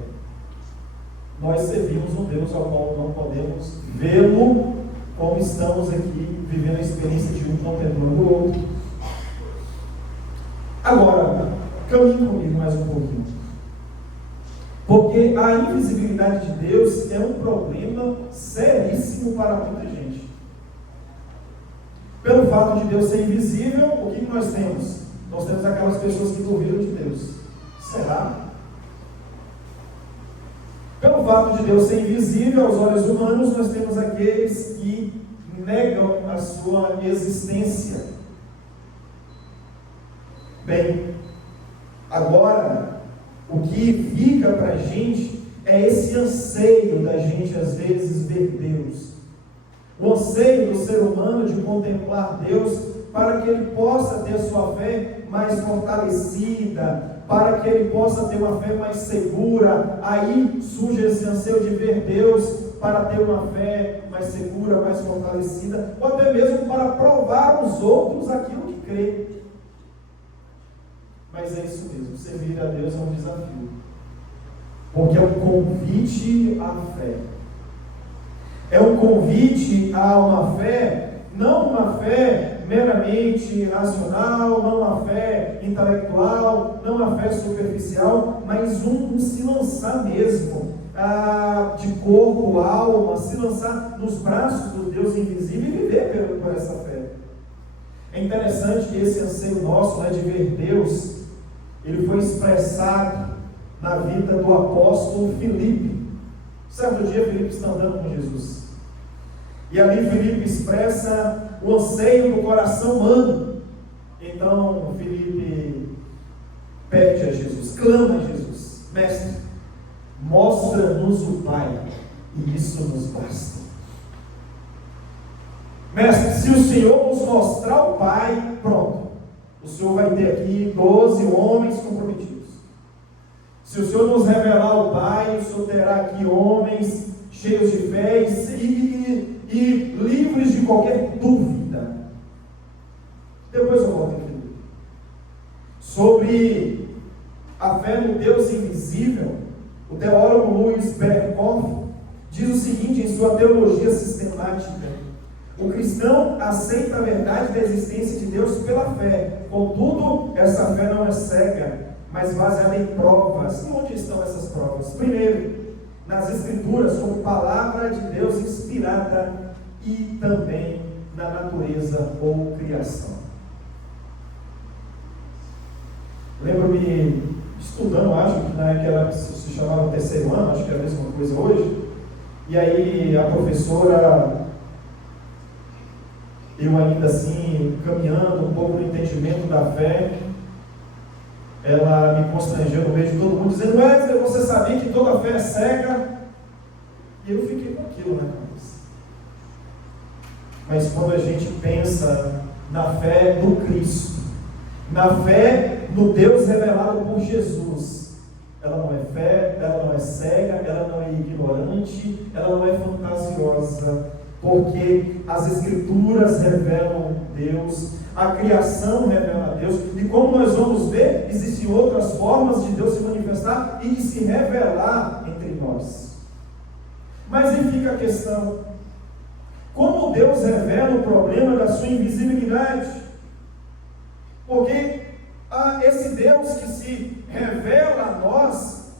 Nós servimos um Deus ao qual não podemos vê-lo, como estamos aqui vivendo a experiência de um contemplando o outro. Agora, caminhe comigo mais um pouquinho. Porque a invisibilidade de Deus é um problema seríssimo para muita gente. Pelo fato de Deus ser invisível, o que nós temos? Nós temos aquelas pessoas que duvidam de Deus. Será? Pelo fato de Deus ser invisível aos olhos humanos, nós temos aqueles que negam a sua existência. Bem, agora, o que fica para a gente é esse anseio da gente, às vezes, ver Deus. O anseio do ser humano de contemplar Deus para que ele possa ter sua fé mais fortalecida, para que ele possa ter uma fé mais segura. Aí surge esse anseio de ver Deus, para ter uma fé mais segura, mais fortalecida, ou até mesmo para provar aos outros aquilo que crê. Mas é isso mesmo, servir a Deus é um desafio, porque é um convite à fé. É um convite a uma fé, não uma fé meramente racional, não uma fé intelectual, não uma fé superficial, mas um se lançar mesmo, de corpo, alma, se lançar nos braços do Deus invisível e viver por essa fé. É interessante que esse anseio nosso, de ver Deus, ele foi expressado na vida do apóstolo Filipe. Certo dia, Filipe está andando com Jesus. E ali Filipe expressa o anseio do coração humano. Então Filipe pede a Jesus, clama a Jesus: Mestre, mostra-nos o Pai, e isso nos basta. Mestre, se o Senhor nos mostrar o Pai, pronto, o Senhor vai ter aqui 12 homens comprometidos. Se o Senhor nos revelar o Pai, o Senhor terá aqui homens cheios de fé e livres de qualquer dúvida. Depois eu volto aqui. Sobre a fé no Deus invisível, o teólogo Louis Berkhoff diz o seguinte em sua teologia sistemática: o cristão aceita a verdade da existência de Deus pela fé, contudo, essa fé não é cega, mas baseada em provas. E onde estão essas provas? Primeiro, nas Escrituras, como palavra de Deus inspirada, e também na natureza ou criação. Lembro-me estudando, acho que naquela época se chamava terceiro ano, acho que é a mesma coisa hoje, e aí a professora, eu ainda assim, caminhando um pouco no entendimento da fé, ela me constrangeu no meio de todo mundo, dizendo: Wesley, você sabia que toda fé é cega? E eu fiquei com aquilo na cabeça. Mas quando a gente pensa na fé do Cristo, na fé no Deus revelado por Jesus, ela não é fé, ela não é cega, ela não é ignorante, ela não é fantasiosa, porque as Escrituras revelam Deus, a criação revela Deus, e como nós vamos ver, existem outras formas de Deus se manifestar e de se revelar entre nós. Mas aí fica a questão: como Deus revela o problema da sua invisibilidade? Porque esse Deus que se revela a nós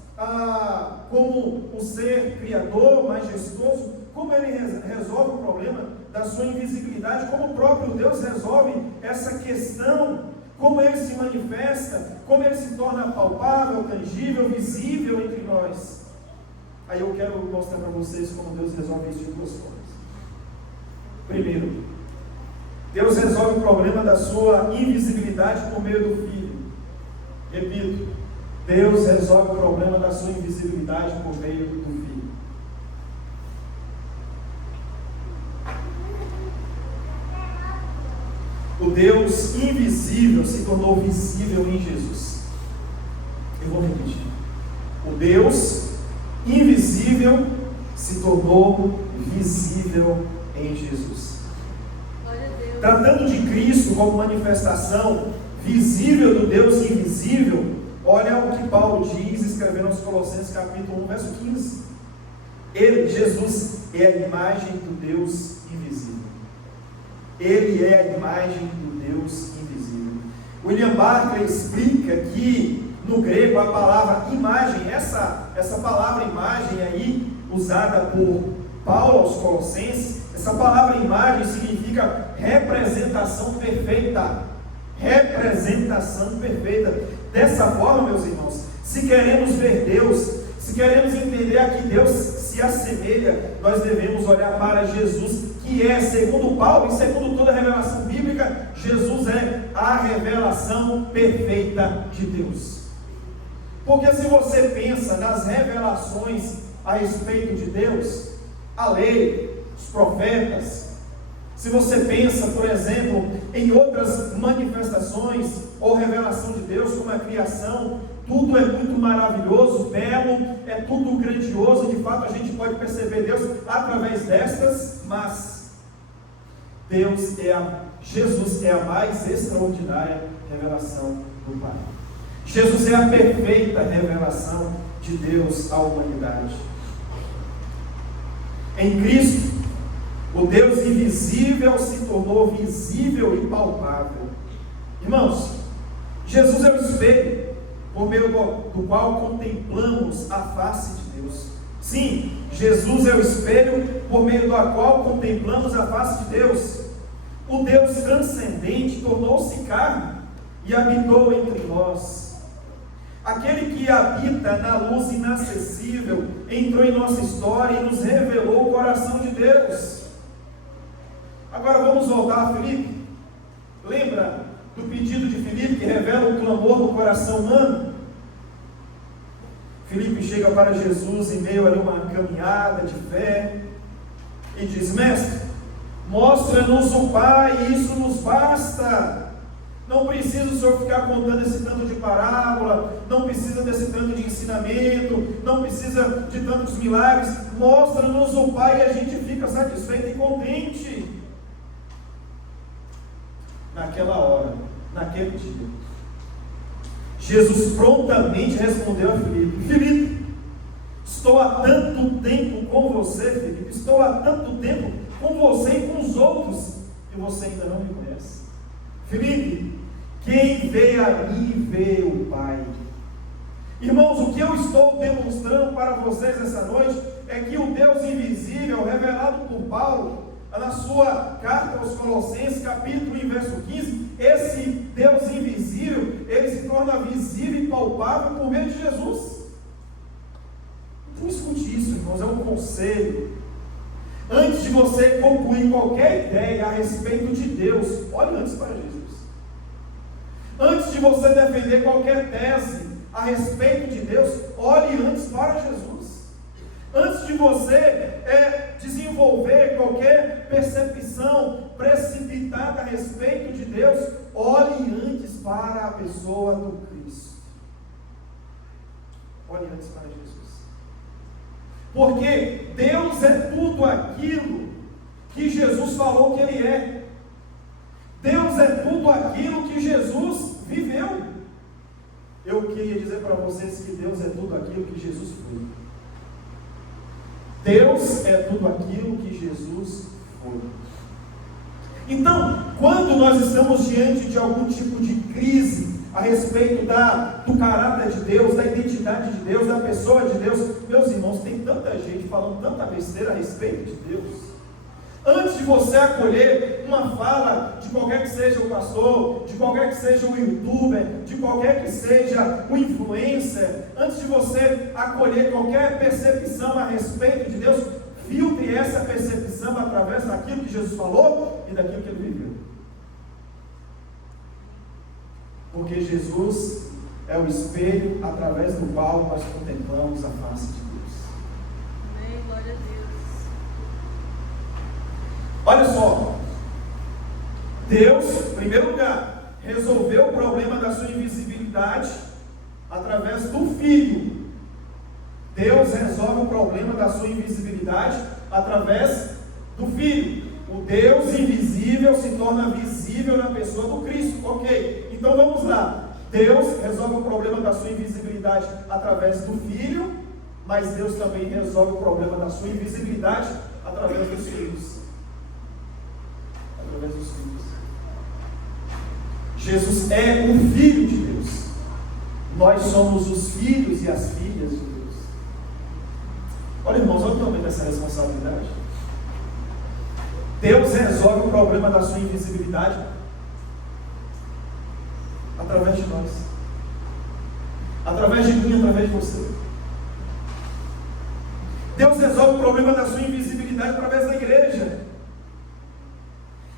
como um ser criador, majestoso, como ele resolve o problema da sua invisibilidade, como o próprio Deus resolve essa questão, como ele se manifesta, como ele se torna palpável, tangível, visível entre nós. Aí eu quero mostrar para vocês como Deus resolve isso de duas formas. Primeiro, Deus resolve o problema da sua invisibilidade por meio do Filho. Repito, Deus resolve o problema da sua invisibilidade por meio do Filho. O Deus invisível se tornou visível em Jesus. Eu vou repetir. O Deus invisível se tornou visível em Jesus. Tratando de Cristo como manifestação visível do Deus invisível, olha o que Paulo diz, escrevendo aos Colossenses capítulo 1, verso 15. Ele, Jesus, é a imagem do Deus invisível. Ele é a imagem do Deus invisível. William Barclay explica que no grego a palavra imagem, essa palavra imagem aí, usada por Paulo aos Colossenses, essa palavra imagem significa representação perfeita. Representação perfeita. Dessa forma, meus irmãos, se queremos ver Deus, se queremos entender a que Deus se assemelha, nós devemos olhar para Jesus, que é, segundo Paulo e segundo toda a revelação bíblica, Jesus é a revelação perfeita de Deus. Porque se você pensa nas revelações a respeito de Deus, a lei, os profetas, Se você pensa, por exemplo, em outras manifestações ou revelação de Deus, como a criação, tudo é muito maravilhoso, belo, é tudo grandioso, de fato a gente pode perceber Deus através destas, mas Jesus é a mais extraordinária revelação do Pai. Jesus é a perfeita revelação de Deus à humanidade. Em Cristo, o Deus invisível se tornou visível e palpável. Irmãos, Jesus é o espelho por meio do qual contemplamos a face de Deus. Sim, Jesus é o espelho por meio do qual contemplamos a face de Deus. O Deus transcendente tornou-se carne e habitou entre nós. Aquele que habita na luz inacessível entrou em nossa história e nos revelou o coração de Deus. Agora vamos voltar a Filipe. Lembra do pedido de Filipe que revela o clamor do coração humano? Filipe chega para Jesus em meio a uma caminhada de fé e diz: Mestre, mostra-nos o Pai, e isso nos basta. Não precisa o Senhor ficar contando esse tanto de parábola, não precisa desse tanto de ensinamento, não precisa de tantos milagres. Mostra-nos o Pai e a gente fica satisfeito e contente. Naquela hora, naquele dia, Jesus prontamente respondeu a Filipe: Filipe, estou há tanto tempo com você, Filipe, estou há tanto tempo com você e com os outros, e você ainda não me conhece. Filipe, quem vê a mim, vê o Pai. Irmãos, o que eu estou demonstrando para vocês essa noite é que o Deus invisível, revelado por Paulo, na sua carta aos Colossenses, capítulo e verso 15, esse Deus invisível, ele se torna visível e palpável por meio de Jesus. Não discute isso, irmãos, é um conselho. Antes de você concluir qualquer ideia a respeito de Deus, olhe antes para Jesus. Antes de você defender qualquer tese a respeito de Deus, olhe antes para Jesus. Antes de você desenvolver qualquer percepção precipitada a respeito de Deus, olhe antes para a pessoa do Cristo. Olhe antes para Jesus. Porque Deus é tudo aquilo que Jesus falou que Ele é. Deus é tudo aquilo que Jesus viveu. Eu queria dizer para vocês que Deus é tudo aquilo que Jesus foi. Deus é tudo aquilo que Jesus foi. Então, quando nós estamos diante de algum tipo de crise a respeito do caráter de Deus, da identidade de Deus, da pessoa de Deus, meus irmãos, tem tanta gente falando tanta besteira a respeito de Deus. Antes de você acolher uma fala de qualquer que seja o pastor, de qualquer que seja o youtuber, de qualquer que seja o influencer, antes de você acolher qualquer percepção a respeito de Deus, filtre essa percepção através daquilo que Jesus falou e daquilo que Ele viveu. Porque Jesus é o espelho através do qual nós contemplamos a face de Deus. Amém, glória a Deus. Olha só, Deus, em primeiro lugar, resolveu o problema da sua invisibilidade através do Filho. Deus resolve o problema da sua invisibilidade através do Filho. O Deus invisível se torna visível na pessoa do Cristo. Ok, então vamos lá. Deus resolve o problema da sua invisibilidade através do Filho, mas Deus também resolve o problema da sua invisibilidade através dos filhos. Através dos filhos. Jesus é o Filho de Deus. Nós somos os filhos e as filhas de Deus. Olha, irmãos, olha o tamanho dessa responsabilidade. Deus resolve o problema da sua invisibilidade através de nós. Através de mim, através de você. Deus resolve o problema da sua invisibilidade através da igreja.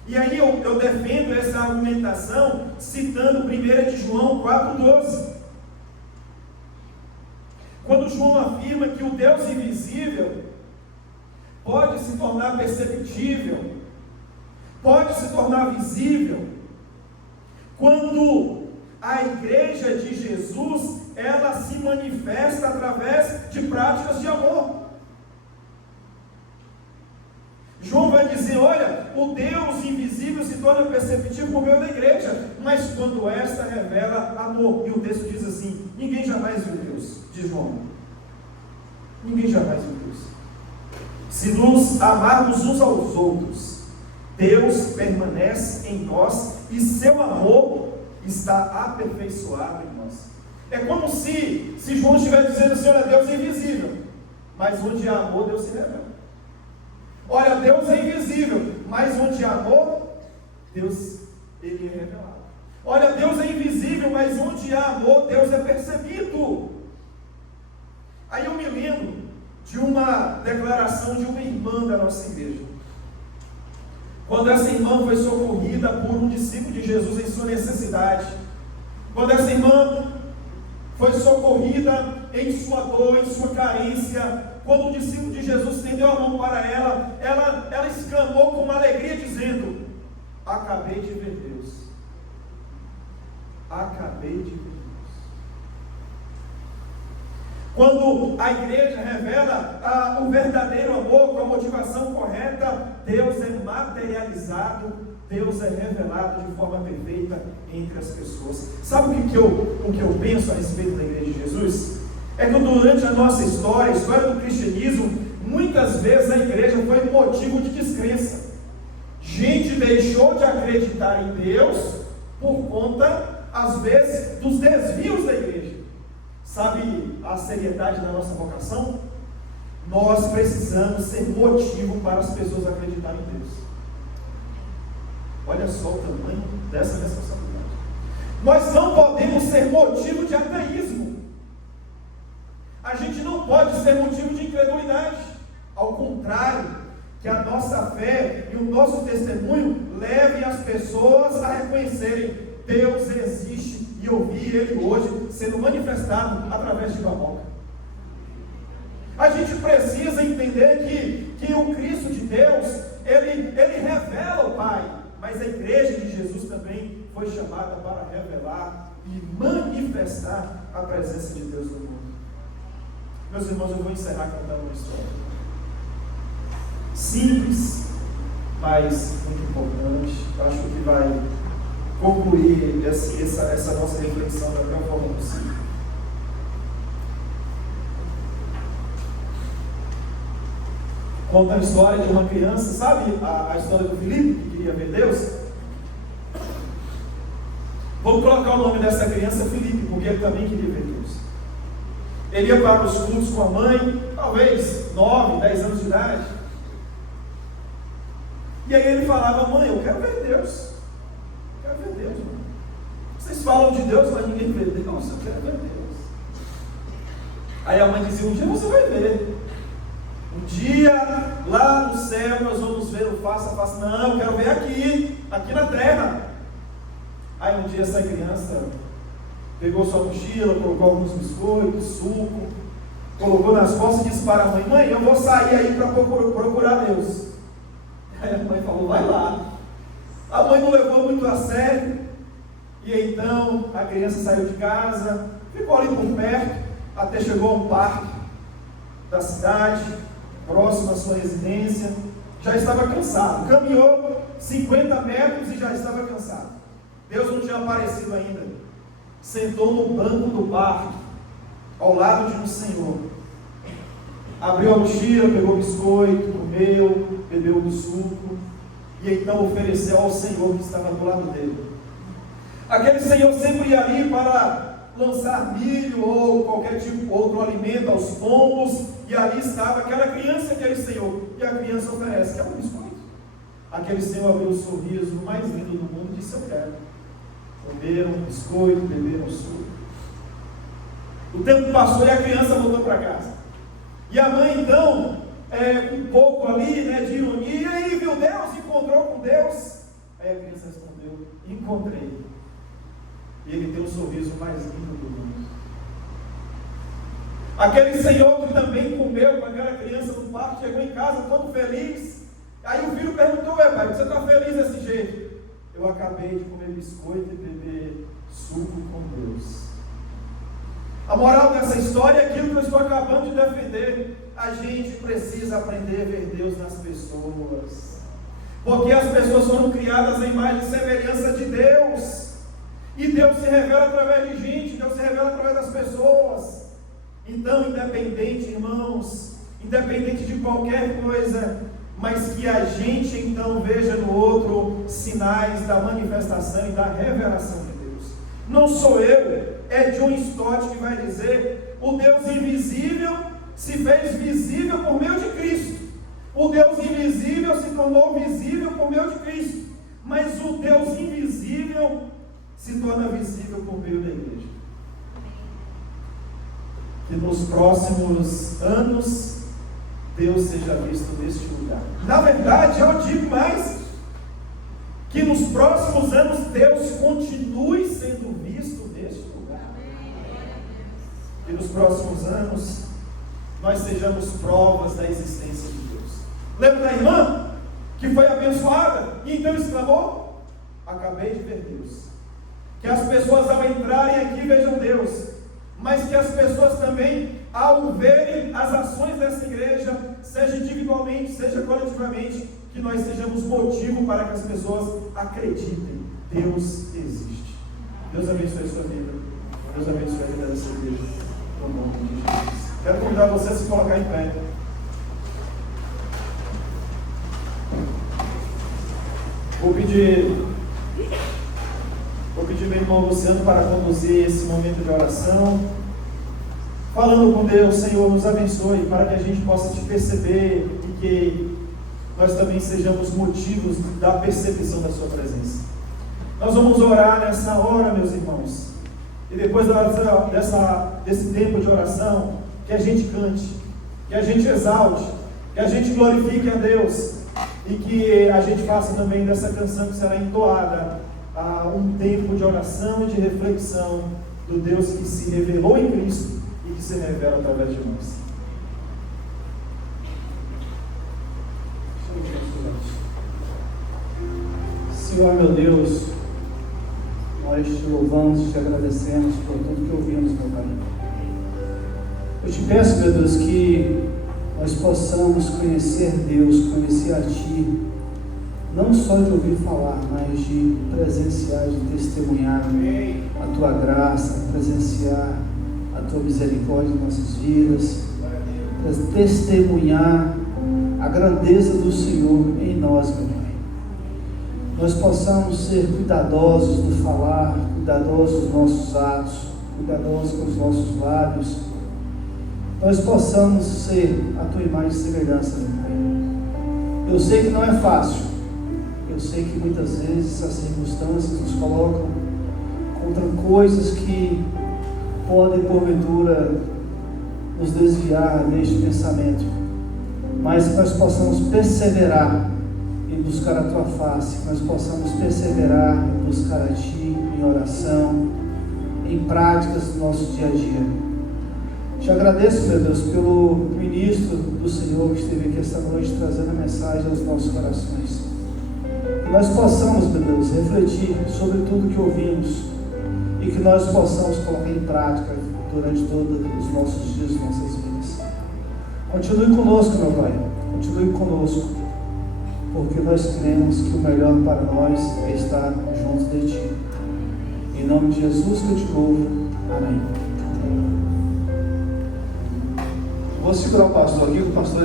E aí eu defendo essa argumentação citando 1 João 4,12. Quando João afirma que o Deus invisível pode se tornar perceptível pode se tornar visível quando a igreja de Jesus, ela se manifesta através de práticas de amor. João vai dizer, olha, o Deus invisível se torna perceptível por meio da igreja, mas quando esta revela amor. E o texto diz assim, ninguém jamais viu Deus, diz João. Ninguém jamais viu Deus. Se nos amarmos uns aos outros, Deus permanece em nós e seu amor está aperfeiçoado em nós. É como se João estivesse dizendo assim, olha, Deus é invisível, mas onde há amor, Deus se revela. Olha, Deus é invisível, mas onde há amor, Deus, ele é revelado. Olha, Deus é invisível, mas onde há amor, Deus é percebido. Aí eu me lembro de uma declaração de uma irmã da nossa igreja. Quando essa irmã foi socorrida por um discípulo de Jesus em sua necessidade. Quando essa irmã foi socorrida em sua dor, em sua carência. Quando o discípulo de Jesus estendeu a mão para ela, ela exclamou com uma alegria dizendo, acabei de ver Deus. Acabei de ver Deus. Quando a igreja revela o verdadeiro amor com a motivação correta, Deus é materializado, Deus é revelado de forma perfeita entre as pessoas. Sabe o que eu penso a respeito da igreja de Jesus? É que durante a nossa história, a história do cristianismo, muitas vezes a igreja foi motivo de descrença. Gente deixou de acreditar em Deus por conta, às vezes, dos desvios da igreja. Sabe a seriedade da nossa vocação? Nós precisamos ser motivo para as pessoas acreditarem em Deus. Olha só o tamanho dessa responsabilidade. Nós não podemos ser motivo de ateísmo. A gente não pode ser motivo de incredulidade. Ao contrário, que a nossa fé e o nosso testemunho levem as pessoas a reconhecerem Deus existe e ouvir Ele hoje sendo manifestado através de uma boca. A gente precisa entender que o Cristo de Deus, ele revela o Pai, mas a igreja de Jesus também foi chamada para revelar e manifestar a presença de Deus no mundo. Meus irmãos, eu vou encerrar contando uma história simples, mas muito importante. Acho que vai concluir essa nossa reflexão da melhor forma possível. Conta a história de uma criança, sabe a história do Filipe, que queria ver Deus? Vamos colocar o nome dessa criança Filipe, porque ele também queria ver Deus. Ele ia para os cultos com a mãe, talvez 9, 10 anos de idade. E aí ele falava, mãe, eu quero ver Deus. Eu quero ver Deus, mãe. Vocês falam de Deus, mas ninguém vê Deus. Eu quero ver Deus. Aí a mãe dizia, um dia você vai ver. Um dia, lá no céu, nós vamos ver o face a face. Não, eu quero ver aqui na terra. Aí um dia essa criança pegou sua mochila, colocou alguns biscoitos, suco, colocou nas costas e disse para a mãe, mãe, eu vou sair aí para procurar Deus. Aí a mãe falou, vai lá. A mãe não levou muito a sério. E então a criança saiu de casa, ficou ali por perto, até chegou a um parque da cidade, próximo à sua residência. Já estava cansado, caminhou 50 metros e já estava cansado. Deus não tinha aparecido ainda. Sentou no banco do parque, ao lado de um senhor. Abriu a mochila, pegou o biscoito, comeu, bebeu do suco, e então ofereceu ao senhor que estava do lado dele. Aquele senhor sempre ia ali para lançar milho ou qualquer tipo outro alimento aos pombos, e ali estava aquela criança e aquele senhor, e a criança oferece, quer um biscoito? Aquele senhor abriu o sorriso mais lindo do mundo e disse, eu quero. Comeram biscoito, beberam suco. O tempo passou e a criança voltou para casa. E a mãe então, um pouco ali, de ironia, e viu Deus, encontrou com Deus. Aí a criança respondeu, encontrei. E ele tem o sorriso mais lindo do mundo. Aquele senhor que também comeu com aquela criança no parque, chegou em casa todo feliz. Aí o filho perguntou: pai, por que você está feliz desse jeito? Eu acabei de comer biscoito e beber suco com Deus. A moral dessa história é aquilo que eu estou acabando de defender. A gente precisa aprender a ver Deus nas pessoas, porque as pessoas foram criadas à imagem e semelhança de Deus, e Deus se revela através de gente, Deus se revela através das pessoas. Então, independente, irmãos, independente de qualquer coisa, mas que a gente então veja no outro sinais da manifestação e da revelação de Deus. Não sou eu, é John Stott que vai dizer: o Deus invisível se fez visível por meio de Cristo. O Deus invisível se tornou visível por meio de Cristo. Mas o Deus invisível se torna visível por meio da igreja. Que nos próximos anos Deus seja visto neste lugar. Na verdade, eu digo mais, que nos próximos anos Deus continue sendo visto neste lugar. Que nos próximos anos nós sejamos provas da existência de Deus. Lembra da irmã que foi abençoada e então exclamou: acabei de ver Deus. Que as pessoas ao entrarem aqui vejam Deus, mas que as pessoas também, ao verem as ações dessa igreja, seja individualmente, seja coletivamente, que nós sejamos motivo para que as pessoas acreditem: Deus existe. Deus abençoe a sua vida. Deus abençoe a vida dessa igreja, no nome de Jesus. Quero convidar você a se colocar em pé. Vou pedir meu irmão Luciano para conduzir esse momento de oração, falando com Deus: Senhor, nos abençoe, para que a gente possa te perceber e que nós também sejamos motivos da percepção da sua presença. Nós vamos orar nessa hora, meus irmãos, e depois desse tempo de oração, que a gente cante, que a gente exalte, que a gente glorifique a Deus, e que a gente faça também dessa canção que será entoada um tempo de oração e de reflexão do Deus que se revelou em Cristo e que se revela através de nós. Senhor meu Deus, nós te louvamos e te agradecemos por tudo que ouvimos, meu Pai. Eu te peço, meu Deus, que nós possamos conhecer Deus, conhecer a Ti, não só de ouvir falar, mas de presenciar, de testemunhar a Tua graça, presenciar a Tua misericórdia em nossas vidas, testemunhar a grandeza do Senhor em nós, meu Pai. Nós possamos ser cuidadosos no falar, cuidadosos nos nossos atos, cuidadosos com os nossos lábios. Nós possamos ser a Tua imagem e semelhança, meu Pai. Eu sei que não é fácil. Eu sei que muitas vezes as circunstâncias nos colocam contra coisas que podem, porventura, nos desviar deste pensamento. Mas que nós possamos perseverar em buscar a Tua face, que nós possamos perseverar em buscar a Ti, em oração, em práticas do nosso dia a dia. Te agradeço, meu Deus, pelo ministro do Senhor que esteve aqui esta noite trazendo a mensagem aos nossos corações. Que nós possamos, meu Deus, refletir sobre tudo que ouvimos e que nós possamos colocar em prática durante todos os nossos dias, nossas vidas. Continue conosco, meu Pai, continue conosco, porque nós cremos que o melhor para nós é estar juntos de Ti. Em nome de Jesus que eu te louvo. Amém. Vou segurar o pastor aqui, o pastor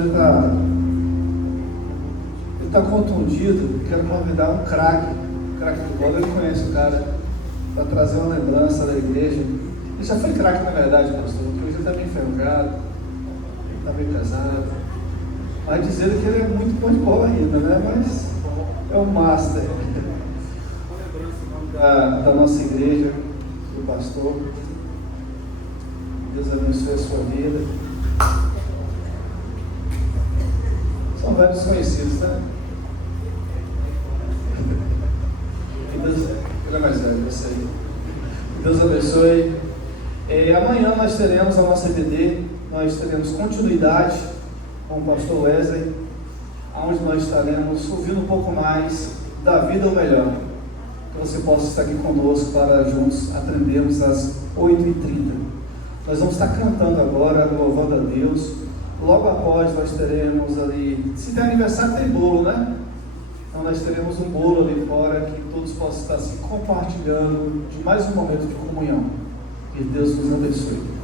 está contundido. Quero convidar um craque de bola, ele conhece o cara, para trazer uma lembrança da igreja. Ele já foi craque, na verdade, pastor, porque hoje ele está bem enferrujado, está bem pesado. Mas dizendo que ele é muito bom de bola ainda, né? Mas é um master da nossa igreja, do pastor. Deus abençoe a sua vida. São vários conhecidos, né? Ele é mais velho, você aí. Deus abençoe. Amanhã nós teremos a nossa EBD, nós teremos continuidade com o pastor Wesley. onde nós estaremos ouvindo um pouco mais da vida ou melhor. Que você possa estar aqui conosco para juntos aprendermos às 8h30. Nós vamos estar cantando agora, louvando a Deus. Logo após nós teremos ali, se tem aniversário tem bolo, né? Então nós teremos um bolo ali fora que todos possam estar assim, compartilhando de mais um momento de comunhão. Que Deus nos abençoe.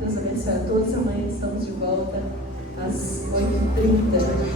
Deus abençoe a todos. Amanhã estamos de volta às 8h30.